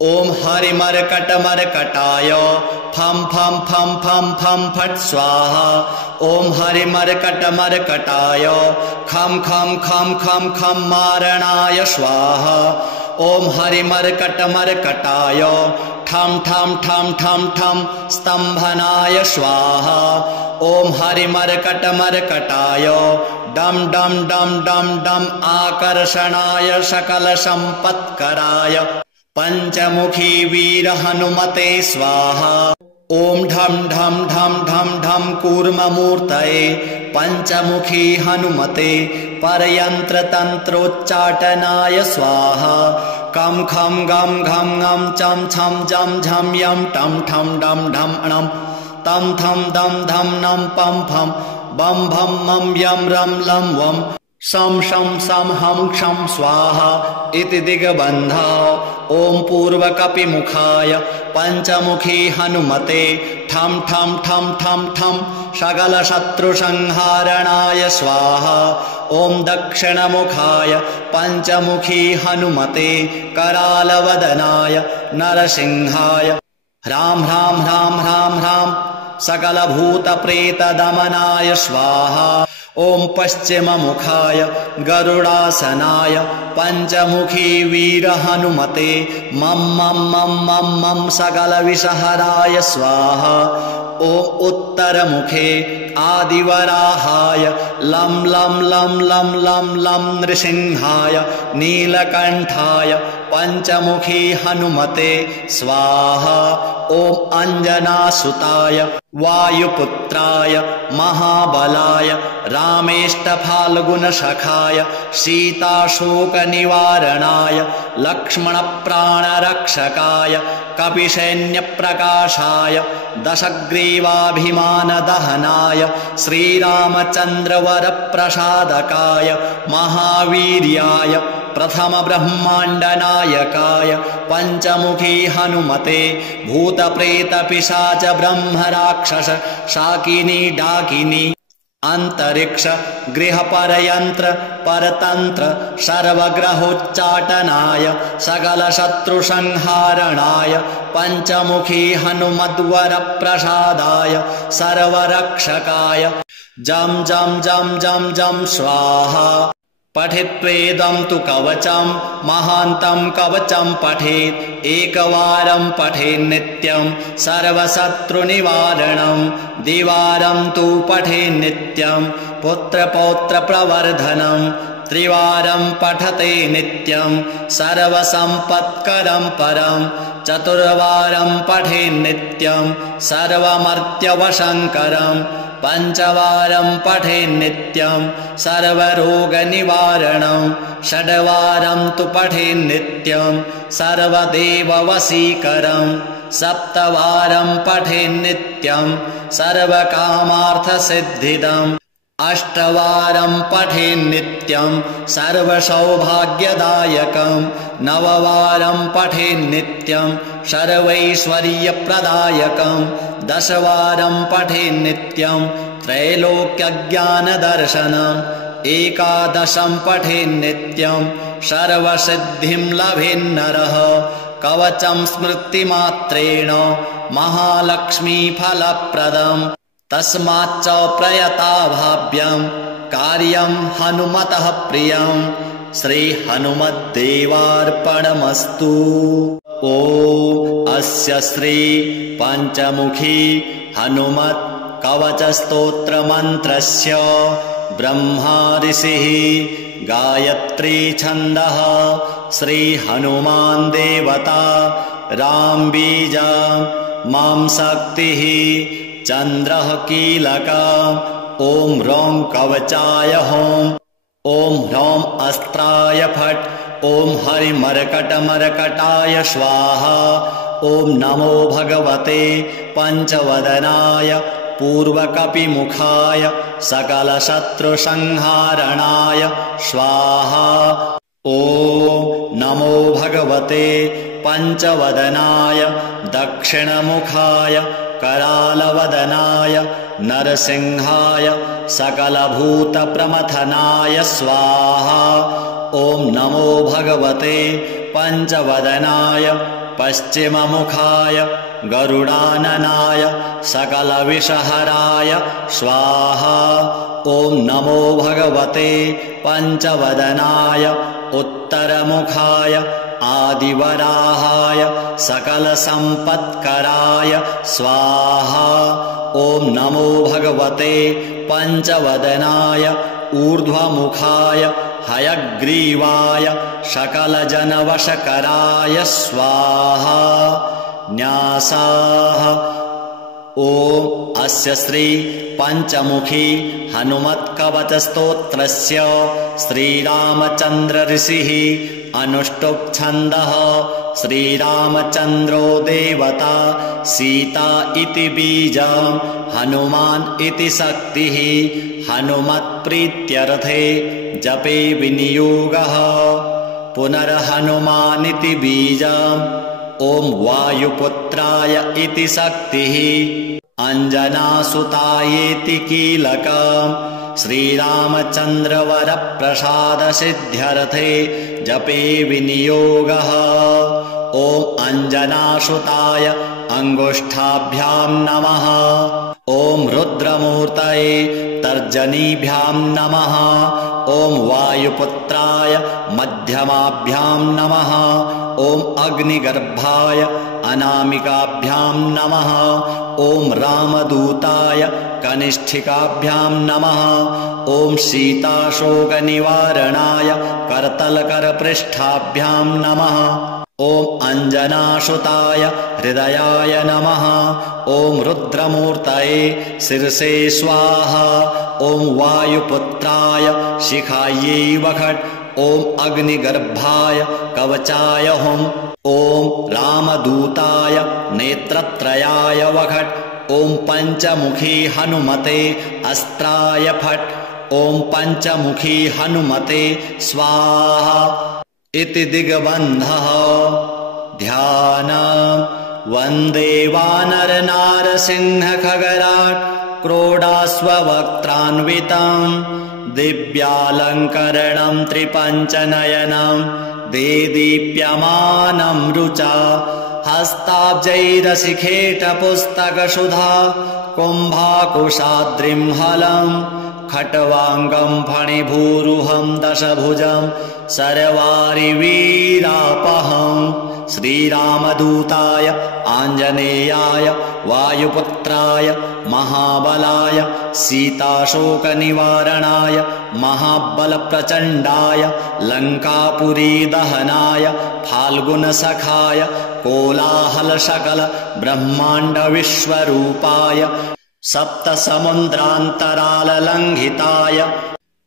ॐ हरिमर्कटमर्कटाय फं फं फं फं फं फट् स्वाहा। ॐ हरिमर्कटमर्कटाय खं खं खं खं खं मारणाय स्वाहा। ॐ हरिमर्कटमर्कटाय ठं ठं ठं ठं ठं स्तम्भनाय स्वाहा। ॐ हरिमर्कटमर्कटाय डं डं डं डं डं आकर्षणाय सकलसम्पत्कराय पञ्चमुखी वीरहनुमते स्वाहा। ॐ ढं ढं ढं ढं ढं कूर्ममूर्तये पञ्चमुखी हनुमते परयन्त्रतन्त्रोच्चाटनाय स्वाहा। कं खं गं घं ngं चं छं जं झं यं टं ठं डं ढं णं तं थं दं धं नं पं फं बं भं मं यं रं लं वं शं शं सं हं क्षं स्वाहा इति दिग्बन्धः। ॐ पूर्वकपिमुखाय पञ्चमुखी हनुमते ठं ठं ठं ठं ठं सकलशत्रुसंहारणाय स्वाहा। ॐ दक्षिणमुखाय पञ्चमुखी हनुमते करालवदनाय नरसिंहाय ह्रां ह्रां ह्रां ह्रां ह्रां सकलभूतप्रेतदमनाय स्वाहा। ॐ पश्चिममुखाय गरुडासनाय पञ्चमुखी वीरहनुमते मं मं मं मं मं सकलविषहराय स्वाहा। ॐ उत्तरमुखे आदिवराहाय लं लं लं लं लं लं नृसिंहाय नीलकण्ठाय पञ्चमुखी हनुमते स्वाहा। ॐ अञ्जनासुताय वायुपुत्राय महाबलाय रामेष्टफाल्गुनसखाय सीताशोकनिवारणाय लक्ष्मणप्राणरक्षकाय कपिसैन्यप्रकाशाय दशग्रीवाभिमानदहनाय श्रीरामचन्द्रवरप्रसादकाय महावीर्याय प्रथमब्रह्माण्डनायकाय पञ्चमुखी हनुमते भूतप्रेतपिशाच ब्रह्मराक्षस शाकिनी डाकिनी अंतरिक्ष गृहपरयन्त्र परतन्त्र सर्वग्रहोच्चाटनाय सकलशत्रुसंहारणाय पञ्चमुखी हनुमद्वरप्रसादाय सर्वरक्षकाय जं जं जं जं जं स्वाहा। पठित्वेदं तु कवचं महान्तं कवचं पठेत् एकवारं पठेन्नित्यं सर्वशत्रुनिवारणं द्विवारं तु पठेन्नित्यं पुत्रपौत्रप्रवर्धनं त्रिवारं पठते नित्यं सर्वसम्पत्करं परं चतुर्वारं पठेन्नित्यं सर्वमर्त्यवशङ्करं पञ्चवारं पठेन्नित्यं सर्वरोगनिवारणं षड्वारं तु पठेन्नित्यं सर्वदेववशीकरं सप्तवारं पठेन्नित्यं सर्वकामार्थसिद्धिदम् अष्टवारं पठेन्नित्यं सर्वसौभाग्यदायकं नववारं पठेन्नित्यं सर्वैश्वर्यप्रदायकं दशवारं पठेन्नित्यं त्रैलोक्यज्ञानदर्शनम् एकादशं पठेन्नित्यं सर्वसिद्धिं लभेन्नरः कवचं स्मृतिमात्रेण महालक्ष्मीफलप्रदम् तस्माच्च प्रयता भाव्यं कार्यं हनुमतः प्रियं श्रीहनुमद्देवार्पणमस्तु। ॐ अस्य श्री पञ्चमुखी हनुमत् कवचस्तोत्रमन्त्रस्य ब्रह्मा ऋषिः गायत्री छन्दः श्रीहनुमान् देवता राम बीजा मां शक्तिः चन्द्रः कीलका ॐ ह्रौं कवचाय हों ॐ ह्रौं अस्त्राय फट् ॐ हरिमर्कटमर्कटाय स्वाहा ॐ नमो भगवते पञ्चवदनाय पूर्वकपिमुखाय सकलशत्रुसंहारणाय स्वाहा ॐ नमो भगवते पञ्चवदनाय दक्षिणमुखाय करालवदनाय नरसिंहाय सकलभूतप्रमथनाय स्वाहा ॐ नमो भगवते पञ्चवदनाय पश्चिममुखाय गरुडाननाय सकलविषहराय स्वाहा ॐ नमो भगवते पञ्चवदनाय उत्तरमुखाय आदिवराहाय सकलसम्पत्कराय स्वाहा ॐ नमो भगवते पञ्चवदनाय ऊर्ध्वमुखाय हयग्रीवाय सकलजनवशकराय स्वाहा न्यासाः ॐ अस्य श्री पञ्चमुखी हनुमत्कवचस्तोत्रस्य श्रीरामचन्द्र ऋषिः अनुष्टुप् छन्दः श्रीरामचन्द्रो देवता सीता इति बीजं हनुमान् इति शक्तिः हनुमत्प्रीत्यर्थे जपे विनियोगः पुनर्हनुमानिति बीजम् ॐ वायुपुत्राय इति शक्तिः अञ्जनासुतायेति कीलकम् श्रीरामचन्द्रवरप्रसादसिद्ध्यर्थे जपे विनियोगः ॐ अञ्जनासुताय अङ्गुष्ठाभ्यां नमः ॐ रुद्रमूर्तये तर्जनीभ्यां नमः ॐ वायुपुत्राय मध्यमाभ्यां नमः ॐ अग्निगर्भाय अनामिकाभ्यां नमः ॐ रामदूताय कनिष्ठिकाभ्यां नमः ॐ सीताशोकनिवारणाय करतलकरपृष्ठाभ्यां नमः ॐ अञ्जनासुताय हृदयाय नमः ॐ रुद्रमूर्तये शिरसे स्वाहा ॐ वायुपुत्राय शिखायै वखट् ॐ अग्निगर्भाय कवचाय हुं ॐ रामदूताय नेत्रत्रयाय वखट् ॐ पञ्चमुखी हनुमते अस्त्राय फट् ॐ पञ्चमुखी हनुमते स्वाहा इति दिग्बन्धः ध्यानम् वन्दे वानरनारसिंहखगराट् क्रोडास्ववक्त्रान्वितम् दिव्यालङ्करणं त्रिपञ्चनयनं देदीप्यमानं रुचा हस्ताब्जैरशिखेटपुस्तकसुधा कुम्भाकुशाद्रिं हलं खट्वाङ्गं फणिभूरुहं दशभुजं सर्वारिवीरापहं श्रीरामदूताय आञ्जनेयाय वायुपुत्राय महाबलाय सीताशोकनिवारणाय महाबलप्रचण्डाय लङ्कापुरीदहनाय फाल्गुनसखाय कोलाहलसकल ब्रह्माण्डविश्वरूपाय सप्तसमुद्रान्तराललङ्घिताय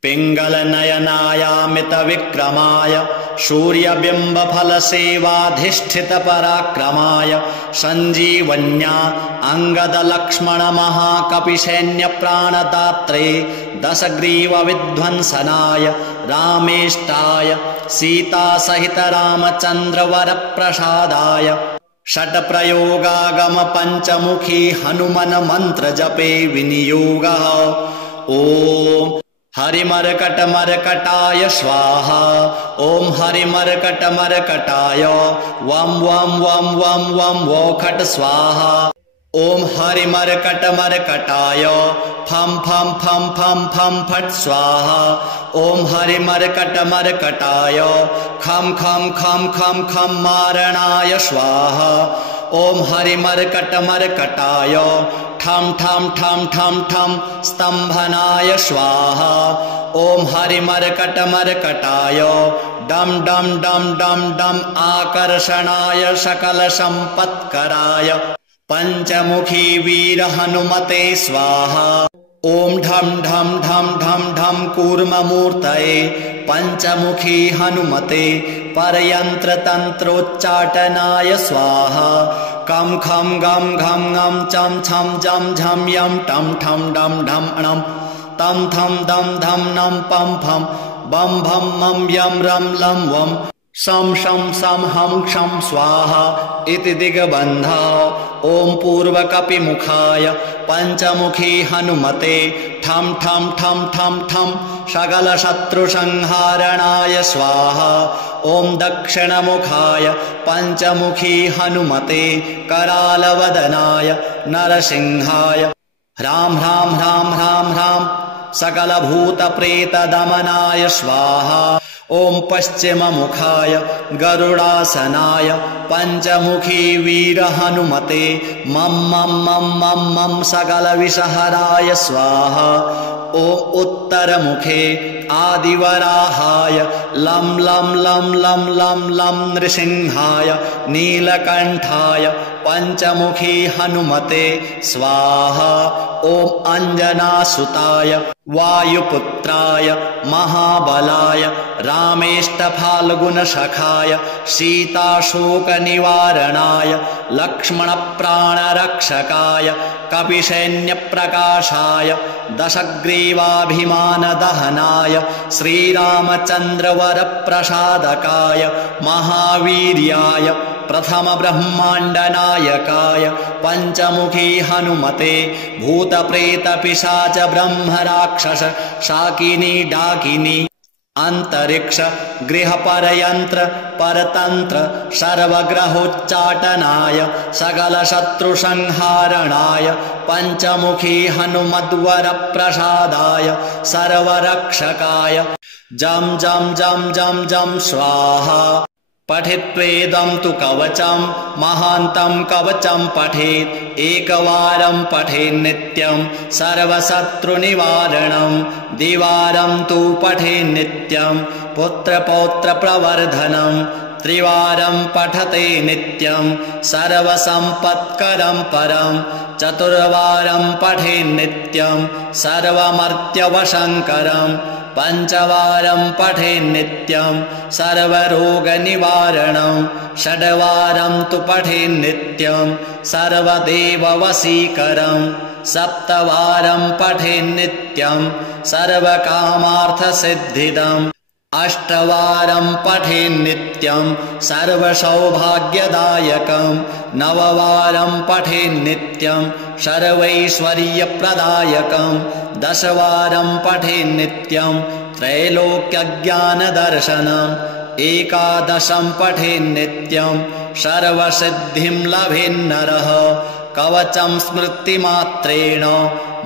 पिङ्गलनयनायामितविक्रमाय सूर्यबिम्बफलसेवाधिष्ठितपराक्रमाय सञ्जीवन्या अङ्गदलक्ष्मणमहाकपिसैन्यप्राणदात्रे दशग्रीवविध्वंसनाय रामेष्टाय सीतासहितरामचन्द्रवरप्रसादाय षट्प्रयोगागमपञ्चमुखी हनुमन्मन्त्रजपे विनियोगः ॐ हरिमर्कटमर्कटाय स्वाहा ॐ हरिमर्कटमर्कटाय वं वं वं वं वं वोखट स्वाहा ॐ हरिमर्कटमर्कटाय फं फं फं फं फं फट स्वाहा ॐ हरिमर्कटमर्कटाय खं खं खं खं खं मारणाय स्वाहा ॐ हरिमर्कटमर्कटाय ठं ठं ठं ठं ठं स्तम्भनाय स्वाहा ॐ हरिमर्कटमर्कटाय डं डं डं डं डं आकर्षणाय सकलसम्पत्कराय पञ्चमुखी वीर हनुमते स्वाहा ॐ ढं ढं ढं ढं ढं कूर्ममूर्तये पञ्चमुखी हनुमते परयन्त्रतन्त्रोच्चाटनाय स्वाहा कं खं गं घं ngं चं छं जं झं यं टं ठं डं ढं णं तं थं दं धं नं पं फं बं भं मं यं रं लं वं शं शं सं हं क्षं स्वाहा इति दिग्बन्धा ॐ पूर्वकपिमुखाय पञ्चमुखी हनुमते ठं ठं ठं ठं ठं सकलशत्रुसंहारणाय स्वाहा ॐ दक्षिणमुखाय पञ्चमुखी हनुमते करालवदनाय नरसिंहाय ह्रां ह्रां ह्रां ह्रां ह्रां सकलभूतप्रेतदमनाय स्वाहा ॐ पश्चिममुखाय गरुडासनाय पञ्चमुखी वीर हनुमते मं मं मं मं मं सकलविषहराय स्वाहा ॐ उत्तरमुखे आदिवराहाय लं लं लं लं लं लं नृसिंहाय नीलकण्ठाय पञ्चमुखी हनुमते स्वाहा ॐ अञ्जनासुताय वायुपुत्राय महाबलाय रामेष्टफाल्गुनसखाय सीताशोकनिवारणाय लक्ष्मणप्राणरक्षकाय कपिसैन्यप्रकाशाय दशग्रीवाभिमानदहनाय श्रीरामचन्द्रवरप्रसादकाय महावीर्याय प्रथमब्रह्माण्डनायकाय पञ्चमुखी हनुमते भूतप्रेतपिशाच ब्रह्मराक्षस शाकिनी डाकिनी अंतरिक्ष गृहपरयन्त्र परतन्त्र सर्वग्रहोच्चाटनाय सकलशत्रुसंहारणाय पञ्चमुखी हनुमद्वरप्रसादाय सर्वरक्षकाय जं जं जं जं जं स्वाहा पठित्वेदं तु कवचं महान्तं कवचं पठेत् एकवारं पठेन्नित्यं सर्वशत्रुनिवारणं द्विवारं तु पठेन्नित्यं पुत्रपौत्रप्रवर्धनं त्रिवारं पठते नित्यं सर्वसम्पत्करं परं चतुर्वारं पठेन्नित्यं सर्वमर्त्यवशङ्करं पञ्चवारं पठेन्नित्यं सर्वरोगनिवारणं षड्वारं तु पठेन्नित्यं सर्वदेववशीकरं सप्तवारं पठेन्नित्यं सर्वकामार्थसिद्धिदम् अष्टवारं पठेन्नित्यं सर्वसौभाग्यदायकं नववारं पठेन्नित्यं सर्वैश्वर्यप्रदायकं दशवारं पठेन्नित्यं त्रैलोक्यज्ञानदर्शनम् एकादशं पठेन्नित्यं सर्वसिद्धिं लभेन्नरः कवचं स्मृतिमात्रेण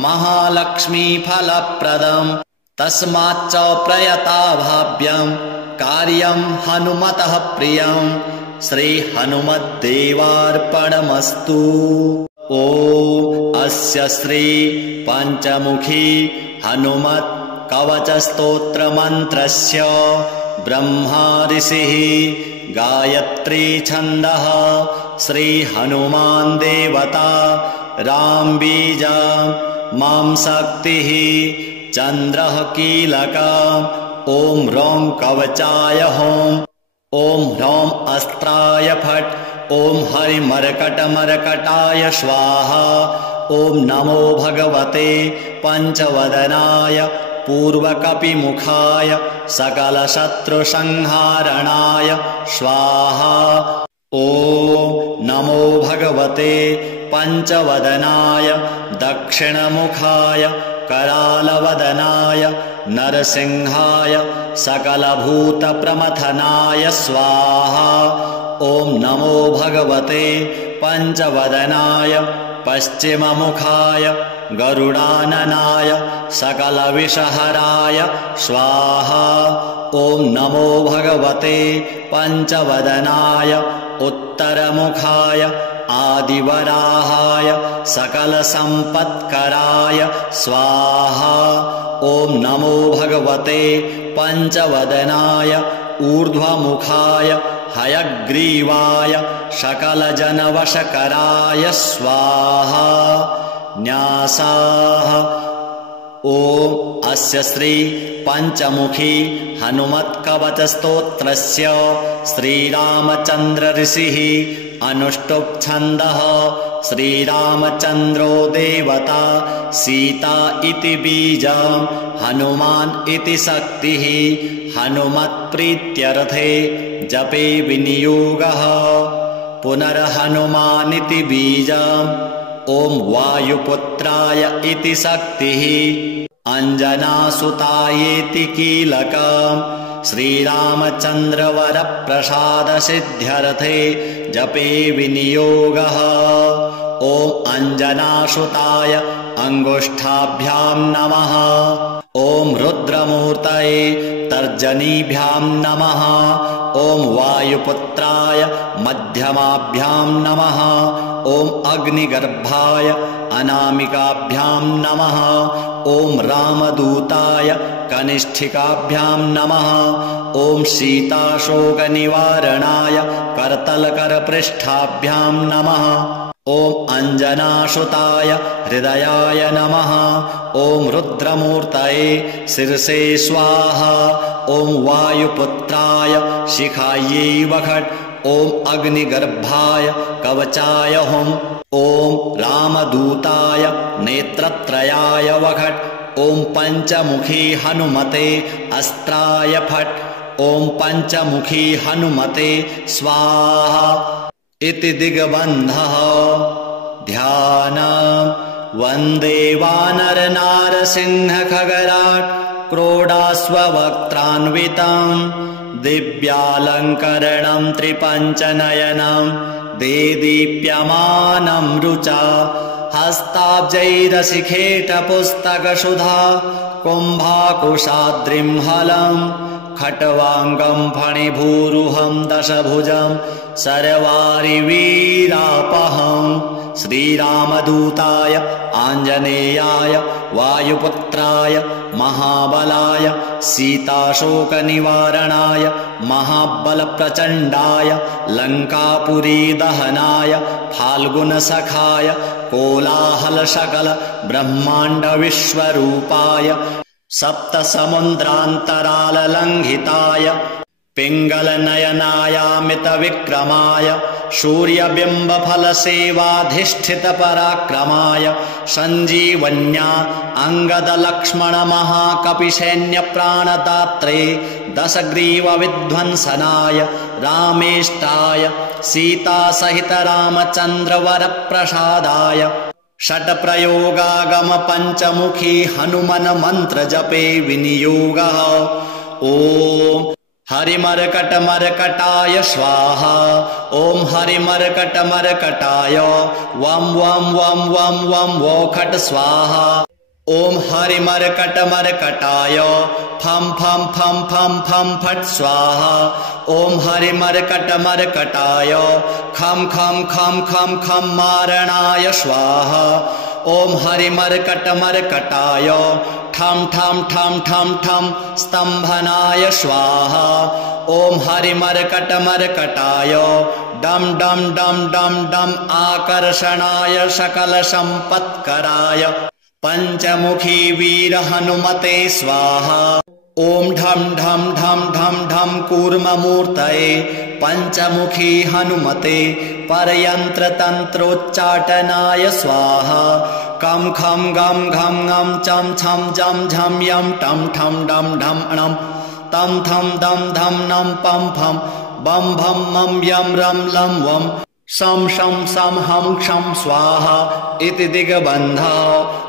महालक्ष्मीफलप्रदम् तस्माच्च प्रयता भाव्यं कार्यं हनुमतः प्रियं श्री हनुमद्देवार्पणमस्तु। ॐ अस्य श्री पञ्चमुखी हनुमत् कवचस्तोत्रमन्त्रस्य ब्रह्मा ऋषिः गायत्री छन्दः श्री हनुमान् देवता राम बीजा मां शक्तिः चन्द्रः कीलका ॐ ह्रौं कवचाय हों ॐ ह्रौं अस्त्राय फट् ॐ हरिमर्कटमर्कटाय स्वाहा ॐ नमो भगवते पञ्चवदनाय पूर्वकपिमुखाय सकलशत्रुसंहारणाय स्वाहा ॐ नमो भगवते पञ्चवदनाय दक्षिणमुखाय करालवदनाय नरसिंहाय सकलभूतप्रमथनाय स्वाहा। ॐ नमो भगवते पञ्चवदनाय पश्चिममुखाय गरुडाननाय सकलविषहराय स्वाहा। ॐ नमो भगवते पञ्चवदनाय उत्तरमुखाय आदिवराहाय सकलसम्पत्कराय स्वाहा। ॐ नमो भगवते पञ्चवदनाय ऊर्ध्वमुखाय हयग्रीवाय सकलजनवशकराय स्वाहा। न्यासाः। ॐ अस्य श्री पञ्चमुखी हनुमत्कवचस्तोत्रस्य श्रीरामचन्द्र ऋषिः अनुष्टुप् छन्दः। श्रीरामचन्द्रो देवता सीता इति बीजं हनुमान् इति शक्तिः हनुमत्प्रीत्यर्थे जपे विनियोगः। पुनर्हनुमानिति बीजम् ॐ वायुपुत्राय इति शक्तिः अञ्जनासुतायेति कीलकम् श्रीरामचन्द्रवरप्रसादसिद्ध्यर्थे जपे विनियोगः। ॐ अञ्जनासुताय अङ्गुष्ठाभ्यां नमः। ॐ रुद्रमूर्तये तर्जनीभ्यां नमः। ॐ वायुपुत्राय मध्यमाभ्यां नमः। ॐ अग्निगर्भाय अनामिकाभ्यां नमः। ॐ रामदूताय कनिष्ठिकाभ्यां नमः। ॐ सीताशोकनिवारणाय करतलकरपृष्ठाभ्यां नमः। ॐ अञ्जनासुताय हृदयाय नमः। ॐ रुद्रमूर्तये शिरसे स्वाहा। ॐ वायुपुत्राय शिखायै वषट्। ॐ अग्निगर्भाय कवचाय हुम्। ॐ रामदूताय नेत्रत्रयाय वषट्। ॐ पञ्चमुखी हनुमते अस्त्राय फट्। ॐ पञ्चमुखी हनुमते स्वाहा इति दिग्बन्धः। ध्यानम्। वन्दे वानरनारसिंहखगराट् क्रोडास्ववक्त्रान्वितम् दिव्यालङ्करणं त्रिपञ्चनयनं देदीप्यमानं रुचा हस्ताब्जैरशिखेटपुस्तकसुधा कुम्भाकुशाद्रिं हलं खट्वाङ्गं फणिभूरुहं दशभुजं सर्वारिवीरापहम्। श्रीरामदूताय आञ्जनेयाय वायुपुत्राय महाबलाय सीताशोकनिवारणाय महाबलप्रचण्डाय लङ्कापुरीदहनाय फाल्गुनसखाय कोलाहलसकल ब्रह्माण्डविश्वरूपाय सप्तसमुद्रान्तराललङ्घिताय पिङ्गलनयनायामितविक्रमाय सूर्यबिम्बफलसेवाधिष्ठितपराक्रमाय सञ्जीवन्या अङ्गदलक्ष्मणमहाकपिसैन्यप्राणदात्रे दशग्रीवविध्वंसनाय रामेष्टाय सीतासहितरामचन्द्रवरप्रसादाय षट्प्रयोगागम पञ्चमुखी हनुमन् मन्त्रजपे विनियोगः। ॐ हरिमर्कटमर्कटाय स्वाहा। ॐ हरिमर्कटमर्कटाय वं वं वं वं वं वोखट् स्वाहा। ॐ हरिमर्कटमर्कटाय फं फं फं फं फं फट् स्वाहा। ॐ हरिमर्कटमर्कटाय खं खं खं खं खं मारणाय स्वाहा। ॐ हरिमर्कटमर्कटाय ठं ठं ठं ठं ठं स्तम्भनाय स्वाहा। ॐ हरिमर्कटमर्कटाय डं डं डं डं डं आकर्षणाय सकलसम्पत्कराय पञ्चमुखी वीरहनुमते स्वाहा। ॐ ढं ढं ढं ढं ढं कूर्ममूर्तये पञ्चमुखी हनुमते परयन्त्रतन्त्रोच्चाटनाय स्वाहा। कं खं गं घं ngं चं छं जं झं यं टं ठं डं ढं णं तं थं दं धं नं पं फं बं भं मं यं रं लं वं शं शं सं हं क्षं स्वाहा इति दिग्बन्धः।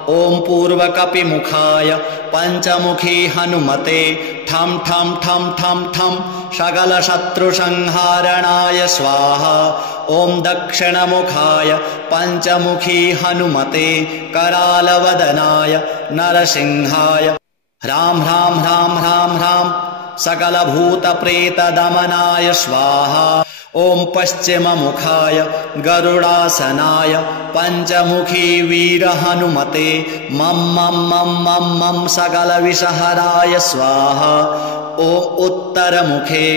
ॐ पूर्वकपिमुखाय पञ्चमुखी हनुमते ठं ठं ठं ठं ठं सकलशत्रुसंहारणाय स्वाहा। ॐ दक्षिणमुखाय पञ्चमुखी हनुमते करालवदनाय नरसिंहाय ह्रां ह्रां ह्रां ह्रां ह्रां सकलभूतप्रेतदमनाय स्वाहा। ॐ पश्चिममुखाय गरुडासनाय पञ्चमुखी वीरहनुमते मं मं मं मं मं सकलविषहराय स्वाहा। ॐ उत्तरमुखे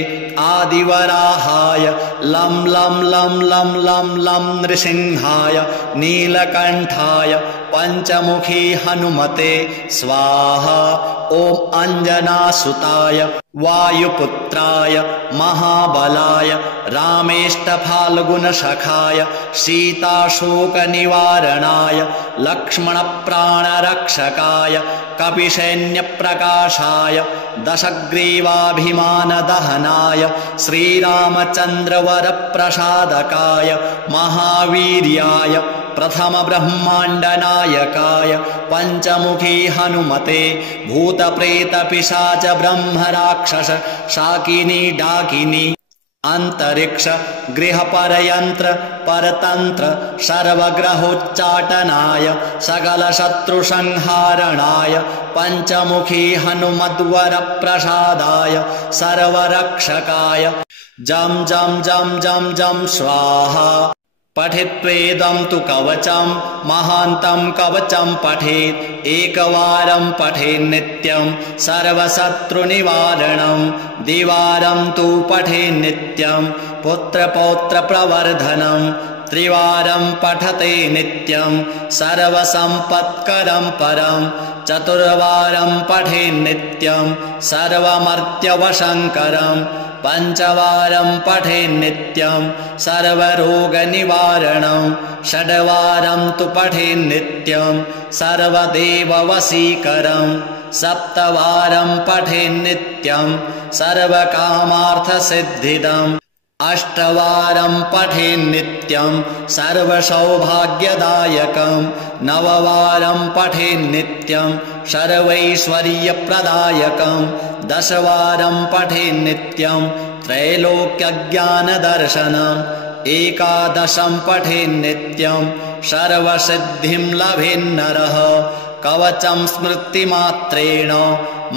आदिवराहाय लं लं लं लं लं लं नृसिंहाय नीलकण्ठाय पञ्चमुखी हनुमते स्वाहा। ॐ अञ्जनासुताय वायुपुत्राय महाबलाय रामेष्टफाल्गुनसखाय सीताशोकनिवारणाय लक्ष्मणप्राणरक्षकाय कपिसैन्यप्रकाशाय दशग्रीवाभिमानदहनाय श्रीरामचन्द्रवरप्रसादकाय महावीर्याय प्रथमब्रह्माण्डनायकाय पञ्चमुखी हनुमते भूतप्रेतपिशाच ब्रह्मराक्षस शाकिनी डाकिनी अंतरिक्ष गृहपरयन्त्र परतंत्र सर्वग्रहोच्चाटनाय सकलशत्रुसंहारणाय पञ्चमुखी हनुमद्वरप्रसादाय सर्वरक्षकाय जं जं जं जं जं स्वाहा। पठित्वेदं तु कवचं महान्तं कवचं पठेत् एकवारं पठेन्नित्यं सर्वशत्रुनिवारणं द्विवारं तु पठेन्नित्यं पुत्रपौत्रप्रवर्धनं त्रिवारं पठते नित्यं सर्वसम्पत्करं परं चतुर्वारं पठेन्नित्यं सर्वमर्त्यवशङ्करं पञ्चवारं पठेन्नित्यं सर्वरोगनिवारणं षड्वारं तु पठेन्नित्यं सर्वदेववशीकरं सप्तवारं पठेन्नित्यं सर्वकामार्थसिद्धिदम् अष्टवारं पठेन्नित्यं सर्वसौभाग्यदायकं नववारं पठेन्नित्यं सर्वैश्वर्यप्रदायकं दशवारं पठेन्नित्यं त्रैलोक्यज्ञानदर्शनम् एकादशं पठेन्नित्यं सर्वसिद्धिं लभेन्नरः कवचं स्मृतिमात्रेण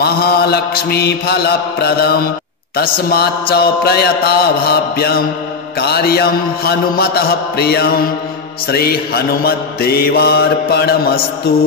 महालक्ष्मीफलप्रदम् तस्माच्च प्रयता भाव्यं कार्यं हनुमतः प्रियं श्री हनुमद्देवार्पणमस्तु।